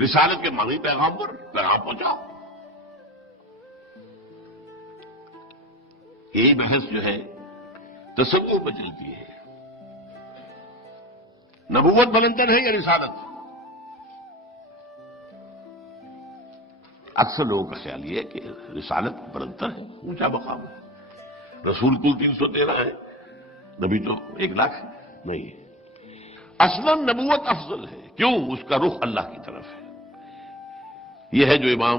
رسالت کے معنی پیغام پہنچاؤ. یہی بحث جو ہے تصور پہ چلتی ہے. نبوت بلندر ہے یا رسالت؟ اکثر لوگوں کا خیال یہ ہے کہ رسالت بلندر ہے، اونچا مقام ہے. رسول کو 313 ہے، نبی تو 1,00,000 ہے. نہیں، اصلا نبوت افضل ہے. کیوں؟ اس کا رخ اللہ کی طرف ہے. یہ ہے جو امام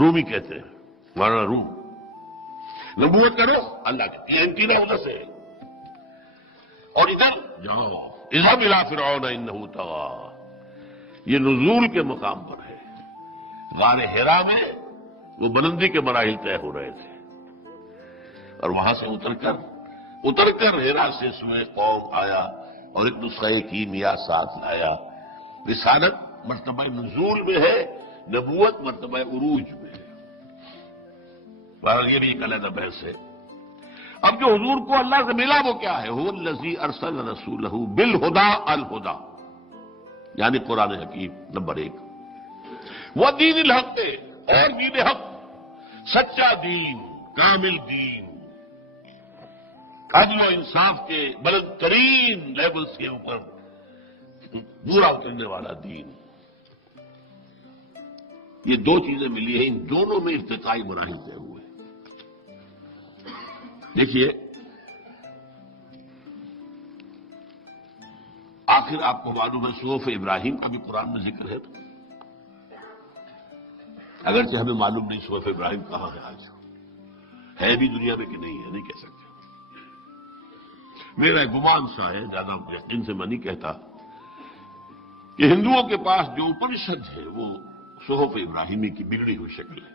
رومی کہتے ہیں، مولانا روم. نبوت کا رخ اللہ کی، یہ انتینا ادھر سے ہے. اور ادھر جاؤ اذهب الى فرعون انه طغى، یہ نزول کے مقام پر ہے. غار حرا میں وہ بلندی کے مراحل طے ہو رہے تھے، اور وہاں سے اتر کر حرا سے سوئے قوم آیا اور ایک نسخہ کیمیا ساتھ لایا. رسالت مرتبہ نزول میں ہے، نبوت مرتبہ عروج میں ہے. بہرحال یہ بھی ایک علیحدہ بحث ہے. اب جو حضور کو اللہ سے ملا وہ کیا ہے؟ هو الذی ارسل رسولہ بالہدی الہدی، یعنی قرآن حکیم نمبر 1. وہ دین الحق ہے، اور دین حق، سچا دین، کامل دین، عدل و انصاف کے بلند ترین لیولز کے اوپر پورا اترنے والا دین. یہ دو چیزیں ملی ہیں، ان دونوں میں ارتقائی مراحل طے ہوئے. دیکھیے، آخر آپ کو معلوم ہے صحف ابراہیم کا بھی قرآن میں ذکر ہے. اگرچہ ہمیں معلوم نہیں صحف ابراہیم کہاں ہے، آج ہے بھی دنیا میں کہ نہیں ہے، نہیں کہہ سکتے. میرا گمان سا ہے، زیادہ یقین سے میں نہیں کہتا، کہ ہندوؤں کے پاس جو اپنشد ہے وہ صحف ابراہیمی کی بگڑی ہوئی شکل ہے.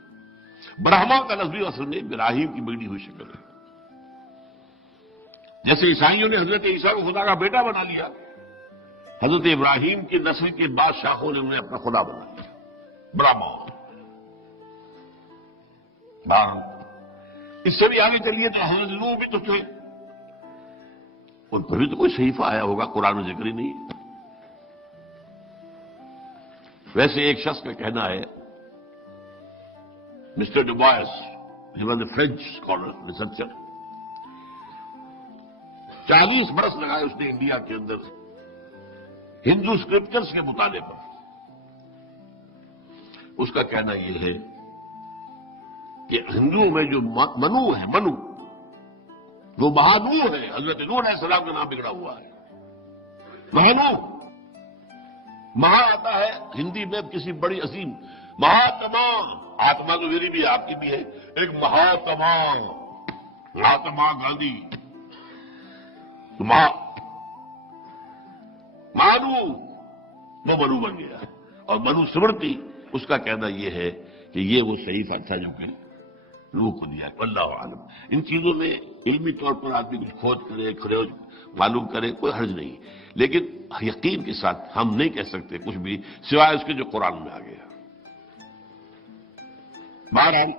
برہما کا لفظ بھی اصل میں ابراہیم کی بگڑی ہوئی شکل ہے. جیسے عیسائیوں نے حضرت عیسیٰ کو خدا کا بیٹا بنا لیا، حضرت ابراہیم کی نسل کے بادشاہوں نے انہیں اپنا خدا بنا لیا، برہما. اس سے بھی آگے چلیے تو حضرت نوح بھی تو تھے، ان پر بھی تو کوئی صحیفہ آیا ہوگا، قرآن میں ذکر ہی نہیں. ویسے ایک شخص کا کہنا ہے، mister Dubois, he was a French scholar researcher, 40 برس لگائے اس نے انڈیا کے اندر ہندو اسکرپچرز کے مطالعے پر. اس کا کہنا یہ ہے کہ ہندوؤں میں جو منو ہے، وہ مہانو ہے. حضرت نوح علیہ السلام کا نام بگڑا ہوا ہے، مہانو. مہا آتا ہے ہندی میں کسی بڑی عظیم، مہاتما، آتما تو میری بھی ہے، آپ کی بھی ہے. ایک مہاتما گاندھی، مانو، وہ منو بن گیا. اور منو سمرتی، اس کا کہنا یہ ہے کہ یہ وہ صحیفہ تھا جو کہ لوگوں کو دیا. واللہ عالم. ان چیزوں میں علمی طور پر آدمی کچھ کھوج کرے، کھوج معلوم کرے، کوئی حرج نہیں، لیکن یقین کے ساتھ ہم نہیں کہہ سکتے کچھ بھی سوائے اس کے جو قرآن میں آ گیا. بہرحال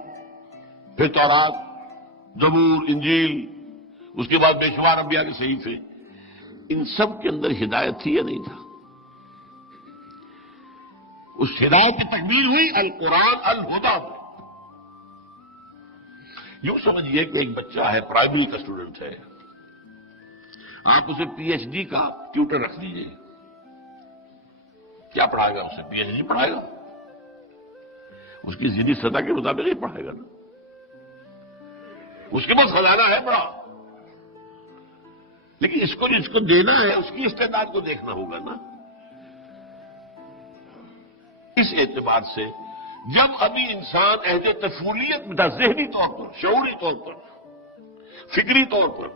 پھر تورات، زبور، انجیل، اس کے بعد بے شمار انبیاء کے صحیفے، ان سب کے اندر ہدایت تھی یا نہیں تھا؟ اس ہدایت کی تکمیل ہوئی القرآن الہدیٰ میں. یوں سمجھیے کہ ایک بچہ ہے، پرائمری کا اسٹوڈنٹ ہے، آپ اسے پی ایچ ڈی کا ٹیوٹر رکھ دیجیے، کیا پڑھائے گا اسے؟ پی ایچ ڈی پڑھائے گا؟ اس کی ذہنی سطح کے مطابق نہیں پڑھائے گا نا. اس کے پاس خزانہ ہے بڑا، لیکن اس کو جس کو دینا ہے اس کی استعداد کو دیکھنا ہوگا نا. اس اعتبار سے جب ابھی انسان عہد طفولیت میں تھا، ذہنی طور پر، شعوری طور پر، فکری طور پر،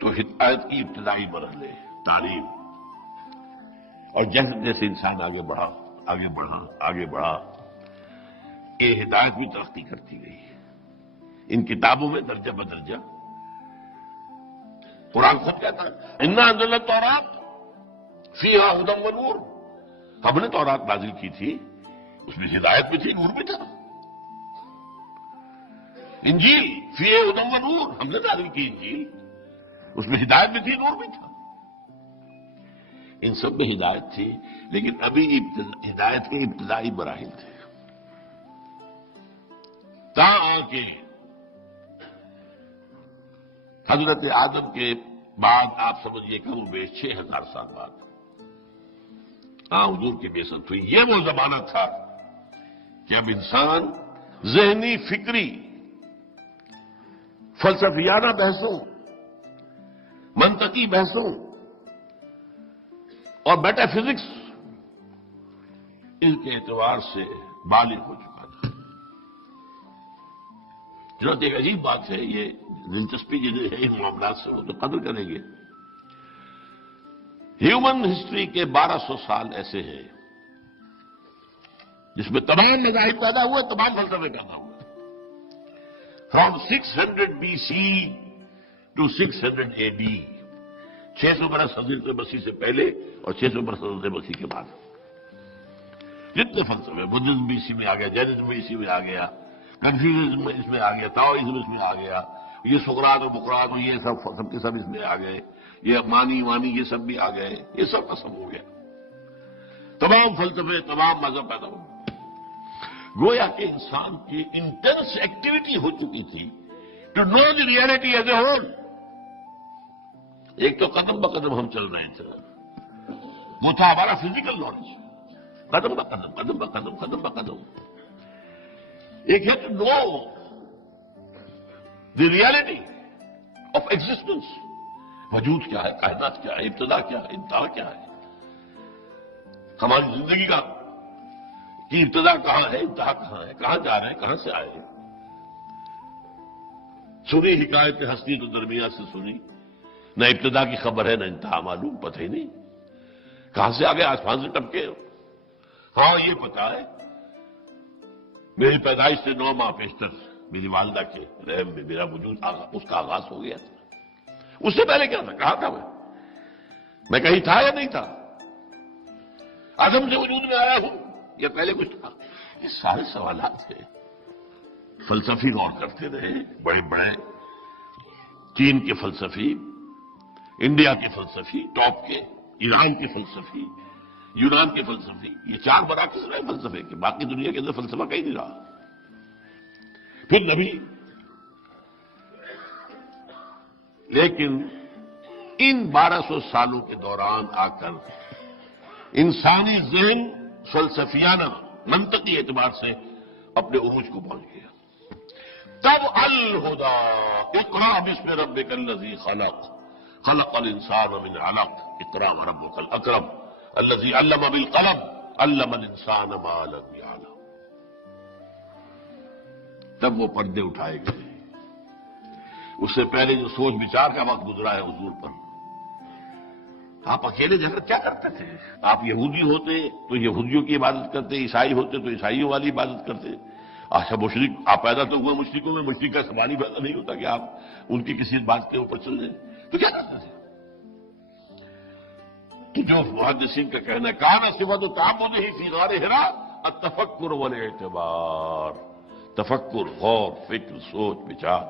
تو ہدایت کی ابتدائی مرحلے، تعلیم، اور جیسے جیسے انسان آگے بڑھا، یہ ہدایت بھی ترقی کرتی گئی. ان کتابوں میں درجہ بدرجہ قرآن خود کہتا ہے انا انزلنا التوراۃ فیہا ھدی ونور، ہم نے تورات نازل کی تھی، اس میں ہدایت بھی تھی، نور بھی تھا. انجیل فیہا ھدی ونور، ہم نے نازل کی انجیل، اس میں ہدایت بھی تھی، نور بھی تھا. ان سب میں ہدایت تھی، لیکن ابھی ہدایت کے ابتدائی مراحل تھے، تاکہ حضرت آدم کے بعد آپ سمجھیے کم و بیش 6000 سال بعد حضور کی بعثت ہوئی۔ یہ وہ زمانہ تھا کہ اب انسان ذہنی، فکری، فلسفیانہ بحثوں، منطقی بحثوں اور میٹا فزکس ان کے اعتبار سے بالغ ہو چکا تھا۔ چنانچہ ایک عجیب بات ہے، یہ دلچسپی جنہیں ہے ان معاملات سے وہ تو قدر کریں گے۔ ہیومن ہسٹری کے 1200 سال ایسے ہیں جس میں تمام مذاہب پیدا ہوئے، تمام فلسفے پیدا ہوئے۔ فرام 600 BC ٹو 600 AD، 600 برس حضرت مسیح سے پہلے اور 600 برس حضرت مسیح کے بعد جتنے فلسفے، بدھزم بھی اسی میں آ گیا، جینزم بھی اسی میں آ گیا، کنفیوژن اس میں آ گیا، تاؤزم اس میں آ گیا، یہ سقراط اور بقراط اور یہ سب کے سب اس میں آ گئے، یہ مانی یہ سب بھی آ گئے، یہ سب ختم ہو گیا، تمام فلسفے، تمام مذہب پیدا ہو۔ گویا کہ انسان کی انٹینس ایکٹیویٹی ہو چکی تھی to know the reality as a whole. ایک تو قدم بقدم ہم چل رہے تھے، وہ تھا ہمارا فزیکل نالج، قدم بقدم قدم بقدم قدم بقدم۔ ایک ہے to know the reality of existence, وجود کیا ہے، کائنات کیا ہے، ابتدا کیا ہے، انتہا کیا ہے، ہماری زندگی کا کہ ابتدا کہاں ہے، انتہا کہاں ہے، کہاں جا رہے ہیں، کہاں سے آئے ہیں۔ سنی حکایت ہستی تو درمیان سے سنی، نہ ابتدا کی خبر ہے نہ انتہا معلوم، پتہ ہی نہیں کہاں سے آگے، آسمان سے ٹپکے۔ ہاں یہ پتا ہے میری پیدائش سے 9 ماہ پیشتر میری والدہ کے رحم میں میرا وجود اس کا آغاز ہو گیا تھا۔ اس سے پہلے کیا تھا، کہاں تھا میں کہیں تھا یا نہیں تھا، عدم سے وجود میں آیا ہوں یا پہلے کچھ تھا؟ یہ سارے سوالات ہیں۔ فلسفی غور کرتے رہے، بڑے بڑے چین کے فلسفی، انڈیا کے فلسفی ٹاپ کے، ایران کے فلسفی، یونان کے فلسفی، یہ 4 مراکز رہے فلسفے کے، باقی دنیا کے اندر فلسفہ کہیں نہیں رہا۔ پھر نبی، لیکن ان 1200 سالوں کے دوران آ کر انسانی ذہن فلسفیانہ منطقی اعتبار سے اپنے عروج کو پہنچ گیا۔ تب الہدا، اقرا باسم ربک الذی خلق، خلق الانسان من علق، اقرا وربک الاکرم الذی علم بالقلم، علم الانسان ما لم یعلم۔ تب وہ پردے اٹھائے گئے۔ اس سے پہلے جو سوچ بچار کا وقت گزرا ہے حضور پر، آپ اکیلے جگہ کیا کرتے تھے؟ آپ یہودی ہوتے تو یہودیوں کی عبادت کرتے، عیسائی ہوتے تو عیسائیوں والی عبادت کرتے۔ اچھا مشرک آپ پیدا تو ہوئے مشرکوں میں، مشرک کا سوال ہی پیدا نہیں ہوتا کہ آپ ان کی کسی بات کے اوپر چل جائیں، تو کیا کرتے تھے؟ کہ جو محدثین کا کہنا ہے کان صفت تعبدہ فی غار حراء التفکر والاعتبار، تفکر، غور، فکر، سوچ بچار۔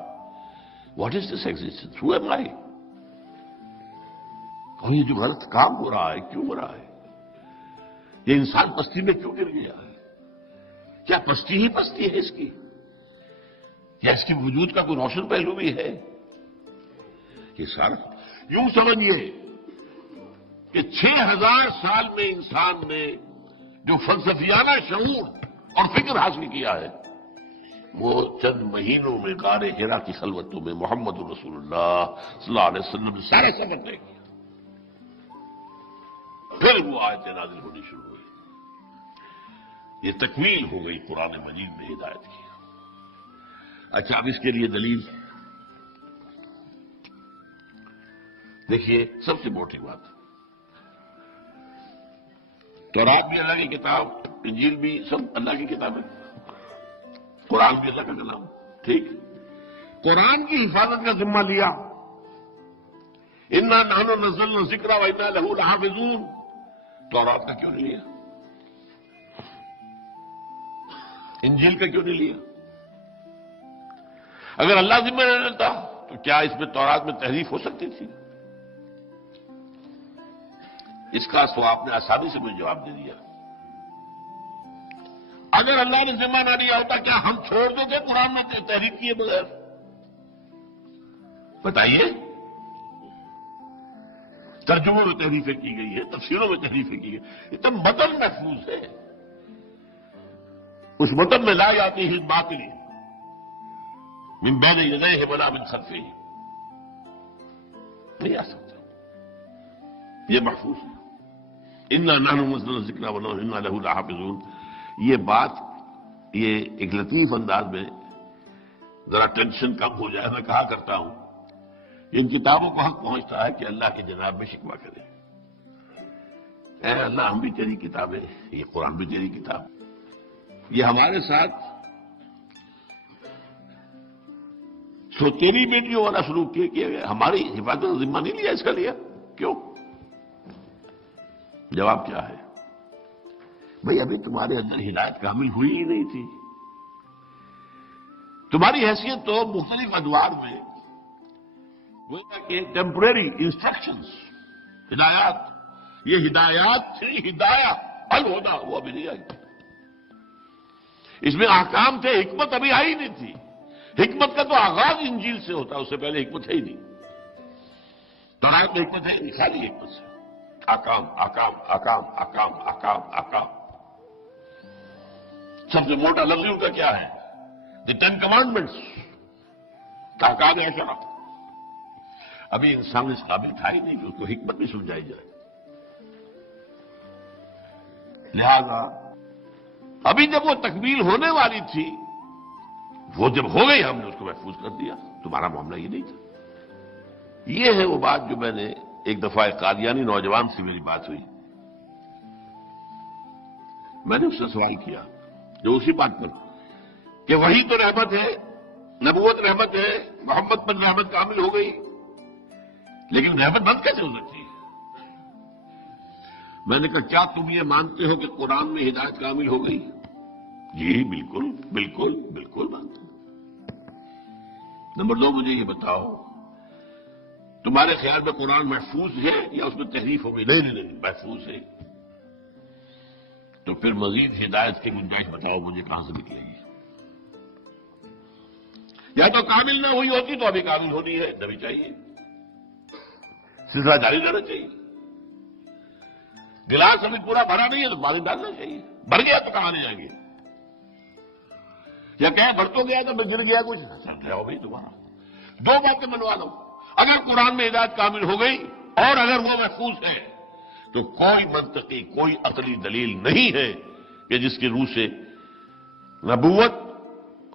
What is this existence, who am I? اور یہ جو غلط کام ہو رہا ہے کیوں ہو رہا ہے؟ یہ انسان پستی میں کیوں گر گیا ہے؟ کیا پستی ہی پستی ہے اس کی، یا اس کے وجود کا کوئی روشن پہلو بھی ہے؟ یہ سارا یوں سمجھیے کہ 6000 سال میں انسان نے جو فلسفیانہ شعور اور فکر حاصل کیا ہے، وہ چند مہینوں میں غار حرا کی خلوتوں میں محمد رسول اللہ صلی اللہ علیہ وسلم نے سارا سفر طے کیا۔ پھر وہ آیتیں نازل ہونی شروع ہوئی، یہ تکمیل ہو گئی قرآن مجید میں ہدایت کی۔ اچھا اب اس کے لیے دلیل دیکھیے، سب سے موٹی بات، تورات بھی اللہ کی کتاب، انجیل بھی سب اللہ کی کتاب ہے، قرآن بھی اللہ کا کلام، ٹھیک۔ قرآن کی حفاظت کا ذمہ لیا، انا نحن نزلنا الذکر وانا لہ لحافظون، تورات کا کیوں نہیں لیا؟ انجیل کا کیوں نہیں لیا؟ اگر اللہ ذمہ نہ لیتا تو کیا اس میں تورات میں تحریف ہو سکتی تھی؟ اس کا تو آپ نے آسانی سے مجھے جواب دے دیا. اگر اللہ نے ذمہ نہ لیا ہوتا کیا ہم چھوڑ دیتے قرآن میں تحریف کیے بغیر؟ بتائیے. ترجموں میں تحریفیں کی گئی ہے، تفسیروں میں تحریفیں کی گئی، یہ تو متن محفوظ ہے. اس متن میں لا جاتی ہی باطل من بین یدیہ ولا من خلفہ، نہیں آ سکتا. یہ محفوظ ہے. انا نحن نزلنا الذکر وانا لہ لحافظون. یہ بات، یہ ایک لطیف انداز میں ذرا ٹینشن کم ہو جائے. میں کہا کرتا ہوں ان کتابوں کو حق پہنچتا ہے کہ اللہ کی جناب میں شکوہ کرے، اے اللہ ہم بھی تیری کتابیں، یہ قرآن بھی تیری کتاب، یہ ہمارے ساتھ سو تیری بیٹیوں والا سلوک کیا گیا، ہماری حفاظت کا ذمہ نہیں لیا اس کا لیا. کیوں؟ جواب کیا ہے؟ بھئی ابھی تمہارے اندر ہدایت کامل ہوئی ہی نہیں تھی. تمہاری حیثیت تو مختلف ادوار میں کہ ٹیمپریری انسٹرکشنز، ہدایات، یہ ہدایات تھی، ہدایت الہدا وہ ابھی نہیں آئی. اس میں احکام تھے، حکمت ابھی آئی نہیں تھی. حکمت کا تو آغاز انجیل سے ہوتا ہے، اس سے پہلے حکمت ہے ہی نہیں. تورات میں حکمت ہے نہیں، خالی حکمت سے احکام احکام احکام احکام احکام احکام. سب سے موٹا لفظ ان کا کیا ہے؟ دی 10 کمانڈمنٹس، احکام عشرہ. ابھی انسان اس قابل تھا ہی نہیں کہ اس کو حکمت بھی سمجھائی جائے. لہذا ابھی جب وہ تکمیل ہونے والی تھی، وہ جب ہو گئی ہم نے اس کو محفوظ کر دیا. تمہارا معاملہ یہ نہیں تھا. یہ ہے وہ بات جو میں نے ایک دفعہ قادیانی نوجوان سے میری بات ہوئی، میں نے اس سے سوال کیا جو اسی بات پر کہ وہی تو رحمت ہے، نبوت رحمت ہے، محمد پر رحمت کامل ہو گئی، لیکن رحمت بند کیسے ہو سکتی ہے؟ میں نے کہا کیا تم یہ مانتے ہو کہ قرآن میں ہدایت کامل ہو گئی؟ جی بالکل بالکل بالکل مانتے ہیں. نمبر 2 مجھے یہ بتاؤ تمہارے خیال میں قرآن محفوظ ہے یا اس میں تحریف ہو گئی؟ نہیں محفوظ ہے. تو پھر مزید ہدایت کی گنجائش بتاؤ مجھے کہاں سے نکلے گی؟ یا تو کامل نہ ہوئی ہوتی تو ابھی کامل ہونی ہے، نبی چاہیے، سلسلہ جاری رہنا چاہیے. گلاس ابھی پورا بھرا نہیں ہے تو پانی ڈالنا چاہیے. بھر گیا تو کہاں لے جائیں گے؟ یا کہیں بھر تو گیا تو میں گر گیا کچھ سمجھ جاؤ بھائی تمہارا. 2 باتیں منوا لو. اگر قرآن میں ہدایت کامل ہو گئی اور اگر وہ محفوظ ہے تو کوئی منطقی، کوئی عقلی دلیل نہیں ہے کہ جس کی روح سے نبوت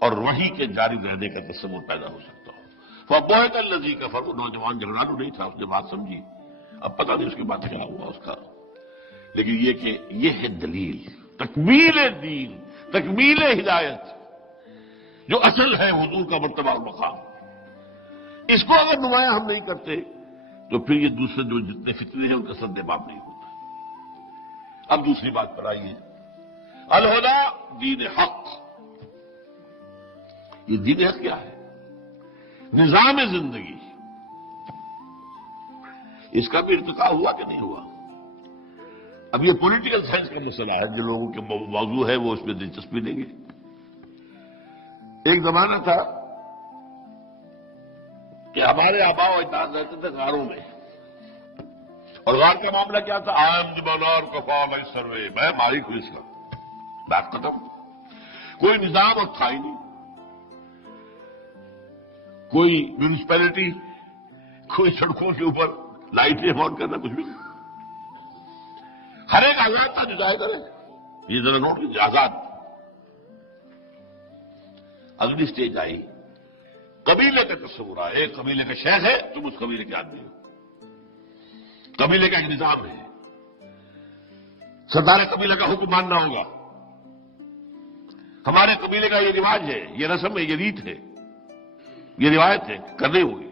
اور وحی کے جاری رہنے کا تصور پیدا ہو سکتا ہو. فَبُهِتَ الَّذِي كَفَرَ. نوجوان جھگڑالو نہیں تھا، اس نے بات سمجھی. اب پتہ نہیں اس کے بعد کیا ہوا اس کا، لیکن یہ کہ یہ ہے دلیل تکمیل دین، تکمیل ہدایت، جو اصل ہے حضور کا مرتبہ اور مقام. اس کو اگر نمایاں ہم نہیں کرتے تو پھر یہ دوسرے جو جتنے فتنے ہیں ان کا سد باب نہیں ہوتا. اب دوسری بات پر آئیے. الہدا دین حق. یہ دین حق کیا ہے؟ نظام زندگی. اس کا بھی ارتقا ہوا کہ نہیں ہوا؟ اب یہ پولیٹیکل سائنس کا مسئلہ ہے، جو لوگوں کے موضوع ہے وہ اس میں دلچسپی لیں گے. ایک زمانہ تھا کہ ہمارے آبا و اجداد رہتے تھے غاروں میں، اور غار کا معاملہ کیا تھا؟ آمد بنار کفا میں سروے، میں مالک ہوں اس کا، بات ختم. کوئی نظام اور تھا ہی نہیں، کوئی میونسپلٹی، کوئی سڑکوں کے اوپر لائٹیں آن کرنا، کچھ بھی. ہر ایک آزاد تھا جو چاہے کرے. یہ ذرا نوٹ کیجیے، آزاد. اگلی سٹیج آئی، قبیلے کا تصور آیا. ایک قبیلے کا شیخ ہے، تم اس قبیلے کے آدمی ہو. قبیلے کا ایک نظام ہے، سردار قبیلے کا حکم ماننا ہوگا. ہمارے قبیلے کا یہ رواج ہے، یہ رسم ہے، یہ ریت ہے، یہ روایت ہے، کرنی ہوگی.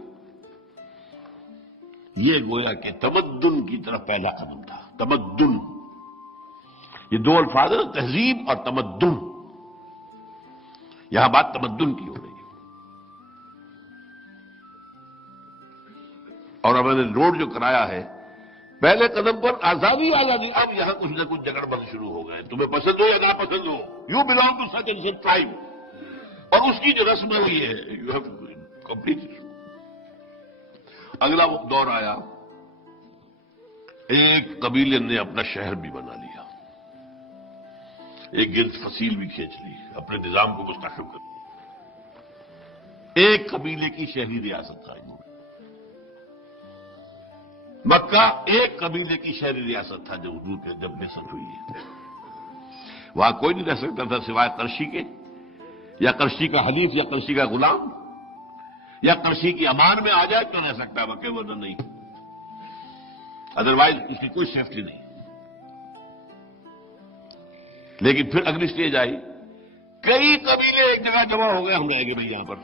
یہ گویا کہ تمدن کی طرف پہلا قدم تھا. تمدن، یہ 2 الفاظ ہیں، تہذیب اور تمدن. یہاں بات تمدن کی ہو رہی ہے. اور اب میں نے نوٹ جو کرایا ہے پہلے قدم پر آزادی آزادی، اب یہاں کچھ نہ کچھ جگڑ بند شروع ہو گئے، تمہیں پسند ہو یا نہ پسند ہو، you belong to such and such tribe, اور اس کی جو رسم ہے وہ یہ ہے، یو ہیو ٹو کمپلیٹ۔ اگلا دور آیا، ایک قبیلے نے اپنا شہر بھی بنا لیا، ایک گرد فصیل بھی کھینچ لی، اپنے نظام کو مستحکم کر لیا، ایک قبیلے کی شہری ریاست قائم ہوئی۔ مکہ ایک قبیلے کی شہری ریاست تھا جو حضور کے جب بعثت ہوئی ہے، وہاں کوئی نہیں رہ سکتا تھا سوائے قرشی کے، یا قرشی کا حلیف، یا قرشی کا غلام، یا قرشی کی امان میں آ جائے تو رہ سکتا ہے مکہ، ورنہ نہیں، ادروائز اس کی کوئی سیفٹی نہیں۔ لیکن پھر اگلی سٹیج آئی، کئی قبیلے ایک جگہ جمع ہو گئے، ہم رہ گئے بھائی یہاں پر۔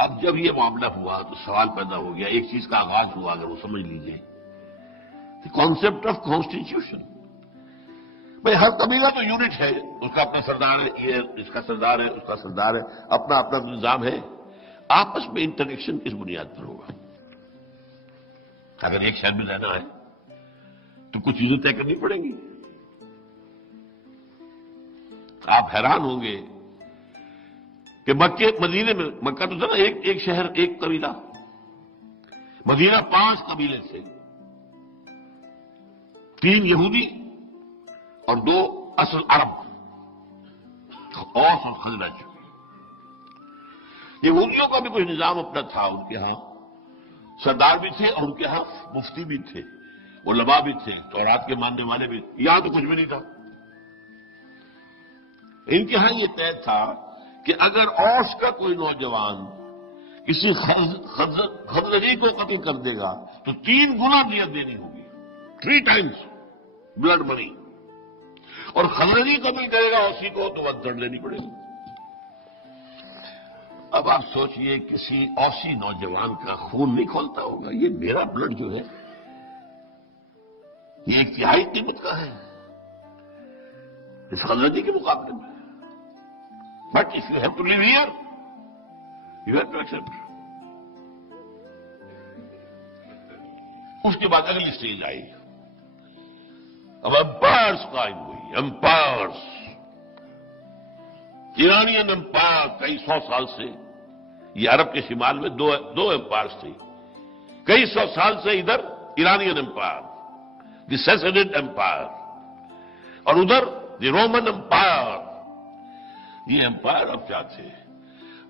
اب جب یہ معاملہ ہوا تو سوال پیدا ہو گیا، ایک چیز کا آغاز ہوا، اگر وہ سمجھ لیجئے، کانسیپٹ آف کانسٹیٹیوشن۔ بھائی ہر قبیلہ تو یونٹ ہے، اس کا اپنا سردار ہے، یہ اس کا سردار ہے، اس کا سردار ہے، اپنا اپنا نظام ہے، آپس میں انٹریکشن کس بنیاد پر ہوگا؟ اگر ایک شہر میں رہنا ہے تو کچھ چیزیں طے کرنی پڑیں گی۔ آپ حیران ہوں گے کہ مکے مدینے میں، مکہ تو تھا نا ایک شہر ایک قبیلہ، مدینہ 5 قبیلے سے، 3 یہودی اور 2 اصل عرب، اوس اور خزرج۔ یہودیوں کا بھی کوئی نظام اپنا تھا، ان کے ہاں سردار بھی تھے اور ان کے ہاں مفتی بھی تھے، علماء بھی تھے، تورات کے ماننے والے بھی، یہاں تو کچھ بھی نہیں تھا۔ ان کے ہاں یہ طے تھا کہ اگر اوس کا کوئی نوجوان کسی خزرجی کو قتل کر دے گا تو 3 گنا دیت دینی ہوگی، 3 ٹائمز بلڈ منی، اور خزرجی قتل کرے گا اوسی کو تو 1/3 دینی پڑے گی۔ اب آپ سوچئے کسی اوسی نوجوان کا خون نہیں کھولتا ہوگا، یہ میرا بلڈ جو ہے یہ 1/3 قیمت کا ہے اس خزرجی کے مقابلے میں۔ But if you have to live here you have to accept. اس کے بعد اگلی اسٹیج آئی، اب امپائرس قائم ہوئی، امپائرس، ایرانین امپائر کئی 100 سال سے، یہ عرب کے شمال میں دو امپائرس تھے، کئی 100 سال سے ادھر ایرانین امپائر، دی سیسنڈ امپائر، اور ادھر دی رومن امپائر۔ یہ امپائر اب کیا تھے؟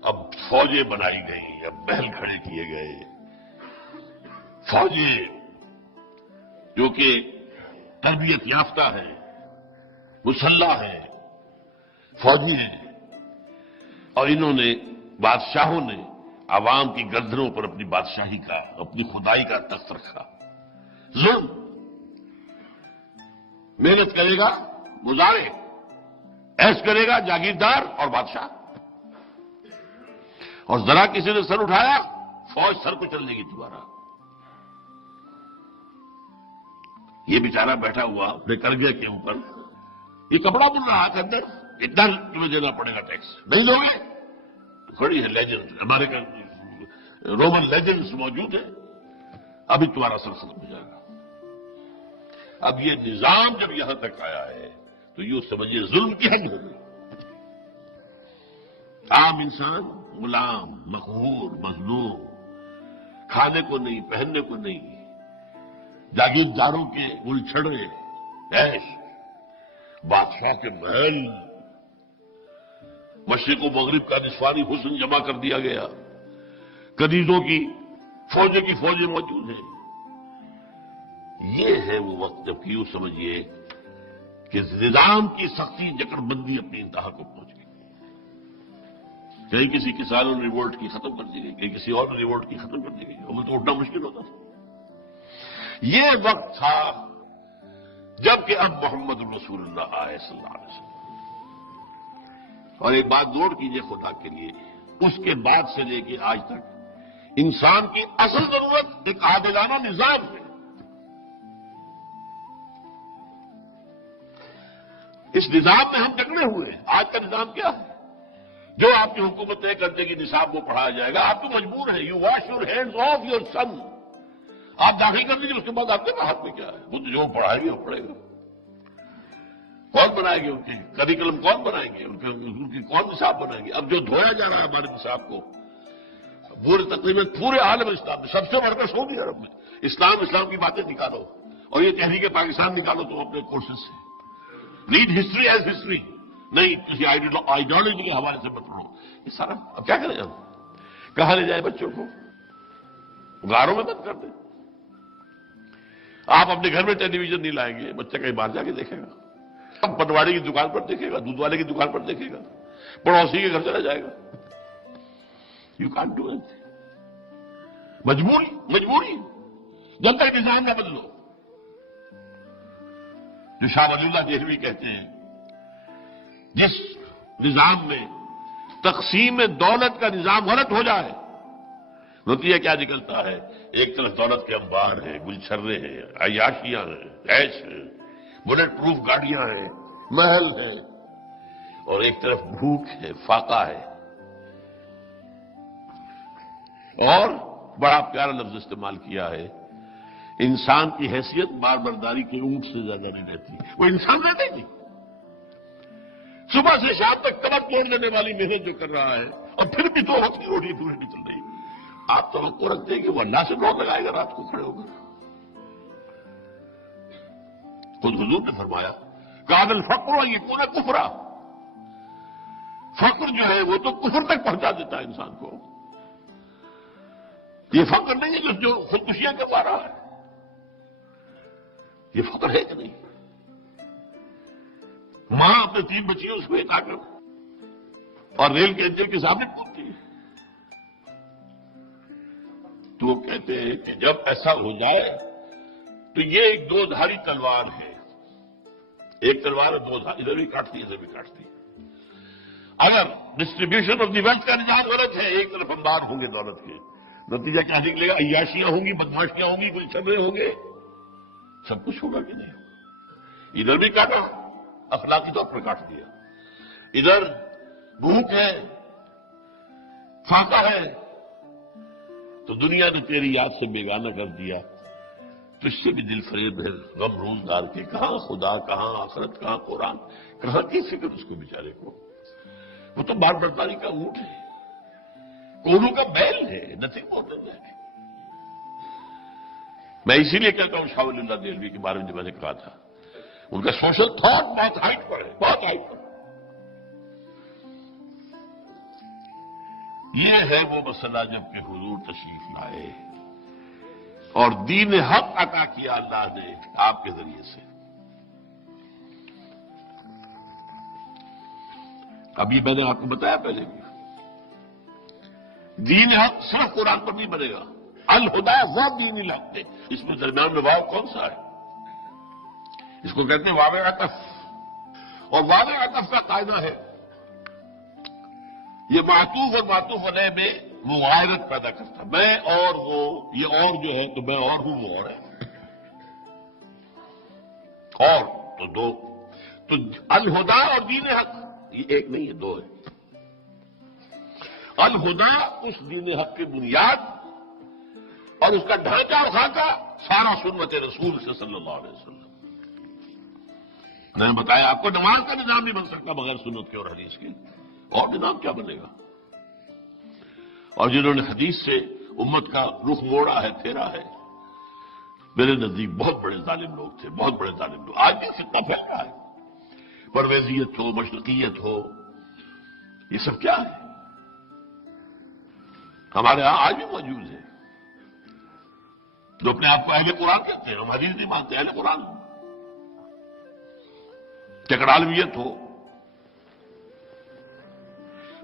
اب فوجیں بنائی گئیں، اب محل کھڑے کیے گئے، فوجیں جو کہ تربیت یافتہ ہیں، مسلح ہیں، فوجی ہیں، اور انہوں نے، بادشاہوں نے عوام کی گردنوں پر اپنی بادشاہی کا، اپنی خدائی کا تخت رکھا۔ ظلم، محنت کرے گا مزارع، ایش کرے گا جاگیردار اور بادشاہ، اور ذرا کسی نے سر اٹھایا فوج سر کو چل دے گی دوبارہ۔ یہ بیچارہ بیٹھا ہوا اپنے کرگے کے اوپر، یہ کپڑا بن رہا ہے اندر، اتنا تمہیں دینا پڑے گا ٹیکس، نہیں دو گے تو کھڑی ہے لیجنڈ، ہمارے رومن لیجنڈز موجود ہیں، ابھی تمہارا سر ختم ہو جائے گا۔ اب یہ نظام جب یہاں تک آیا ہے تو یوں سمجھیے ظلم کی حد ہو گئی۔ عام انسان غلام، مقہور، مظلوم، کھانے کو نہیں، پہننے کو نہیں، جاگیرداروں کے گلچھڑے، ایش، بادشاہ کے محل، مشرق و مغرب کا نسوانی حسن جمع کر دیا گیا، کنیزوں کی فوجیں موجود ہیں۔ یہ ہے وہ وقت جب کہ یوں سمجھیے کہ نظام کی سختی جکڑ بندی اپنی انتہا کو پہنچ گئی۔ کہیں کسی کسانوں نے ریوولٹ کی ختم کر دی گئی، کہیں کسی اور نے ریوولٹ کی ختم کر دی گئی، ہمیں تو اٹھنا مشکل ہوتا تھا۔ یہ وقت تھا جب کہ اب محمد رسول اللہ آئے صلی اللہ علیہ وسلم۔ اور ایک بات غور کیجئے خدا کے لیے، اس کے بعد سے لے کے آج تک انسان کی اصل ضرورت ایک عادلانہ نظام ہے۔ اس نظام میں ہم جکڑے ہوئے ہیں۔ آج کا نظام کیا ہے؟ جو آپ کی حکومت طے کرتے کہ نصاب کو پڑھایا جائے گا، آپ تو مجبور ہیں، you wash your hands of your son, آپ داخل کر دیجیے، اس کے بعد آپ کے ہاتھ میں کیا ہے؟ وہ تو جو پڑھائیں گے وہ پڑھے گا. کون بنائیں گے ان کی کریکلم؟ کون بنائیں گے ان کی کون نصاب بنائیں گے؟ اب جو دھویا جا رہا ہے ہمارے نصاب کو پورے تقریباً پورے عالم اسلام میں سب سے بڑھ کر سعودی عرب میں اسلام کی باتیں نکالو اور یہ تحریک پاکستان نکالو تو اپنے کورسز سے. ریڈ ہسٹری ایز ہسٹری، نہیں کسی آئیڈیالوجی کے حوالے سے مت پڑھو. یہ سارا اب کیا کریں ہم؟ کہاں لے جائیں بچوں کو؟ غاروں میں بند کر دیں. آپ اپنے گھر میں ٹیلی ویژن نہیں لائیں گے، بچہ کہیں باہر جا کے دیکھے گا. اب پٹواری کی دکان پر دیکھے گا، دودھ والے کی دکان پر دیکھے گا، پڑوسی کے گھر چلا جائے گا. You can't do it. مجبوری جب تک نظام نہ بدلو. جو شاہ ولی اللہ دہلوی کہتے ہیں جس نظام میں تقسیم دولت کا نظام غلط ہو جائے نتیجہ کیا نکلتا ہے؟ ایک طرف دولت کے انبار ہیں، گلچھرے ہیں، عیاشیاں ہیں، عیش ہیں، بلٹ پروف گاڑیاں ہیں، محل ہیں، اور ایک طرف بھوک ہے، فاقہ ہے. اور بڑا پیارا لفظ استعمال کیا ہے، انسان کی حیثیت بار برداری کے اونٹ سے زیادہ نہیں رہتی. وہ انسان رہتا ہی نہیں. صبح سے شام تک کمر توڑ دینے والی محنت جو کر رہا ہے اور پھر بھی 2 وقت کی روٹی پوری نہیں چل رہی. آپ توقع رکھتے ہیں کہ وہ اللہ سے دوڑ لگائے گا رات کو کھڑے ہو کر؟ خود حضور نے فرمایا کان الفقر یکون کفرا. فقر جو ہے وہ تو کفر تک پہنچا دیتا ہے انسان کو. یہ فقر نہیں ہے جو خودکشیاں کے پا رہا ہے. یہ فقر ہے کہ نہیں؟ ماں اپنے 3 بچیوں سے ایک آ کر اور ریل کے انجن کے سامنے کودتی ہے. تو وہ کہتے ہیں کہ جب ایسا ہو جائے تو یہ ایک 2 دھاری تلوار ہے. ایک تلوار اور 2 دھار، ادھر بھی کاٹتی ہے ادھر بھی کاٹتی ہے. اگر ڈسٹریبیوشن آف دی ویلتھ کا نظام غلط ہے، ایک طرف انبار ہوں گے دولت کے، نتیجہ کیا نکلے گا؟ عیاشیاں ہوں گی، بدماشیاں ہوں گی، گلچھرے ہوں گے، سب کچھ ہوگا کہ نہیں ہوگا؟ ادھر بھی کاٹا، اخلاقی طور پر کاٹ دیا. ادھر بھوک ہے، فاقہ ہے، تو دنیا نے تیری یاد سے بیگانہ کر دیا. تو اس سے بھی دل فریب ہے غم روزگار کے. کہاں خدا، کہاں آخرت، کہاں قرآن، کہاں کی فکر اس کو بیچارے کو؟ وہ تو بار برداری کا اونٹ ہے، کولو کا بیل ہے، نتھنگ مور دین دیٹ. میں اسی لیے کہتا ہوں شاہ ولی اللہ دہلوی کے بارے میں جو میں نے کہا تھا، ان کا سوشل تھاٹ بہت ہائٹ پر ہے، بہت ہائٹ پر. یہ ہے وہ مسئلہ جب کہ حضور تشریف لائے اور دین حق عطا کیا اللہ نے آپ کے ذریعے سے. ابھی میں نے آپ کو بتایا پہلے بھی، دین حق صرف قرآن پر نہیں بنے گا. الہدا وہ دین الحق ہے. اس میں درمیان میں واو کون سا ہے؟ اس کو کہتے ہیں واو عطف. اور واو عطف کا قاعدہ ہے یہ معطوف اور معطوف علیہ میں مغایرت پیدا کرتا. میں اور وہ، یہ اور جو ہے تو میں اور ہوں، وہ اور ہے. اور تو 2. تو الہدا اور دین حق یہ ایک نہیں ہے، 2 ہے. الہدا اس دین حق کی بنیاد اور اس کا ڈھانچہ اور خاکہ سارا سنت رسول سے صلی اللہ علیہ وسلم. میں نے بتایا آپ کو نماز کا نظام نہیں بن سکتا بغیر سنت کے اور حدیث کے. اور نظام کیا بنے گا؟ اور جنہوں نے حدیث سے امت کا رخ موڑا ہے، پھیرا ہے، میرے نزدیک بہت بڑے ظالم لوگ تھے، بہت بڑے ظالم لوگ. آج بھی فتنہ پھیل رہا ہے، پرویزیت ہو، مشرقیت ہو، یہ سب کیا ہے؟ ہمارے ہاں آج بھی موجود ہے جو اپنے آپ کو اہل قرآن کہتے ہیں. ہم حدیث نہیں مانتے، اہل قرآن ہو. چکڑالویت ہو.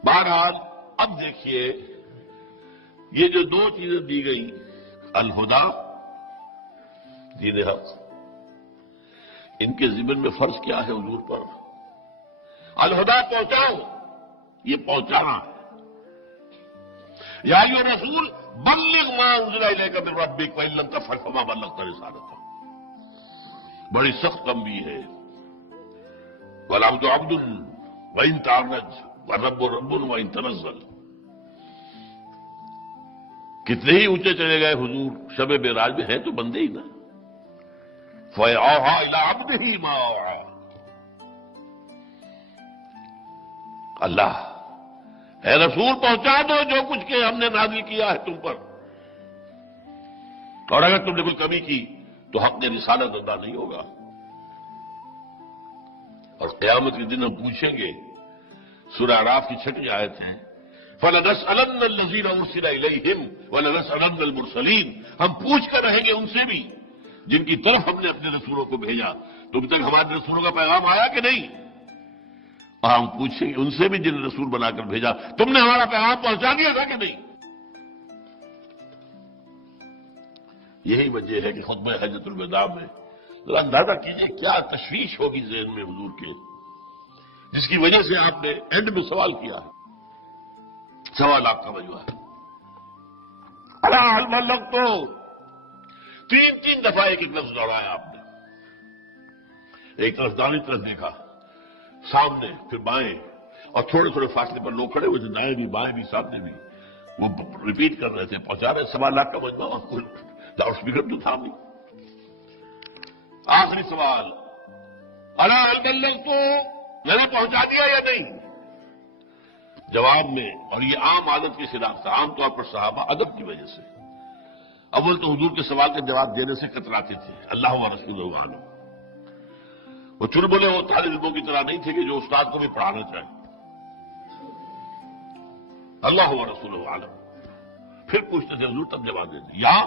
بہرحال اب دیکھیے یہ جو 2 چیزیں دی گئی، الہدا، دین حق، ان کے ضمن میں فرض کیا ہے حضور پر؟ الہدا پہنچاؤ، یہ پہنچانا ہے. یا ایھا الرسول بلغ ما انزل الیک من ربک وان لم تفعل فما بلغت رسالتہ. بڑی سخت تنبیہ ہے. والعبد عبد وان تعرج والرب رب وان تنزل. کتنے ہی اونچے چلے گئے حضور شب معراج میں، ہیں تو بندے ہی نا. فَأَوْحَىٰ إِلَىٰ عَبْدِهِ مَا أَوْحَىٰ. اللہ اے رسول پہنچا دو جو کچھ کہ ہم نے نازل کیا ہے تم پر، اور اگر تم نے کوئی کمی کی تو حق نے رسالت ادا نہیں ہوگا. اور قیامت کے دن ہم پوچھیں گے، سورہ اعراف کی 6 آیت ہے، فَلَنَسْأَلَنَّ الَّذِينَ أُرْسِلَ إِلَيْهِمْ وَلَنَسْأَلَنَّ الْمُرْسَلِينَ. ہم پوچھ کر رہیں گے ان سے بھی جن کی طرف ہم نے اپنے رسولوں کو بھیجا. تم تک ہمارے رسولوں کا پیغام آیا کہ نہیں؟ اور ہم پوچھیں گے ان سے بھی جن رسول بنا کر بھیجا، تم نے ہمارا پیغام پہنچا دیا تھا کہ نہیں؟ یہی وجہ ہے کہ خطبہ حجۃ الوداع میں ذرا اندازہ کیجئے کیا تشویش ہوگی ذہن میں حضور کے، جس کی وجہ سے آپ نے اینڈ میں سوال کیا ہے. سوال آپ کا وجہ ہے لگ تو 3 دفعہ ایک لفظ دوہرایا آپ نے. ایک طرف دائیں طرف دیکھا، سامنے پھر بائیں، اور تھوڑے تھوڑے فاصلے پر لوگ کھڑے ہوئے تھے، دائیں بھی بائیں بھی سامنے بھی، وہ ریپیٹ کر رہے تھے، پہنچا رہے. 1.25 لاکھ کا مجمع، لاؤڈ اسپیکر تو تھا نہیں. آخری سوال، اللہ کو میں نے پہنچا دیا یا نہیں؟ جواب میں، اور یہ عام عادت کے خلاف تھا، عام طور پر صحابہ ادب کی وجہ سے اول تو حضور کے سوال کا جواب دینے سے کتراتے تھے. اللہ و رسولہ عالم. وہ چلبلے وہ طالب علموں کی طرح نہیں تھے کہ جو استاد کو بھی پڑھانا چاہیں. اللہ و رسولہ عالم. پھر پوچھتے تھے حضور تب جواب دے دیں، یا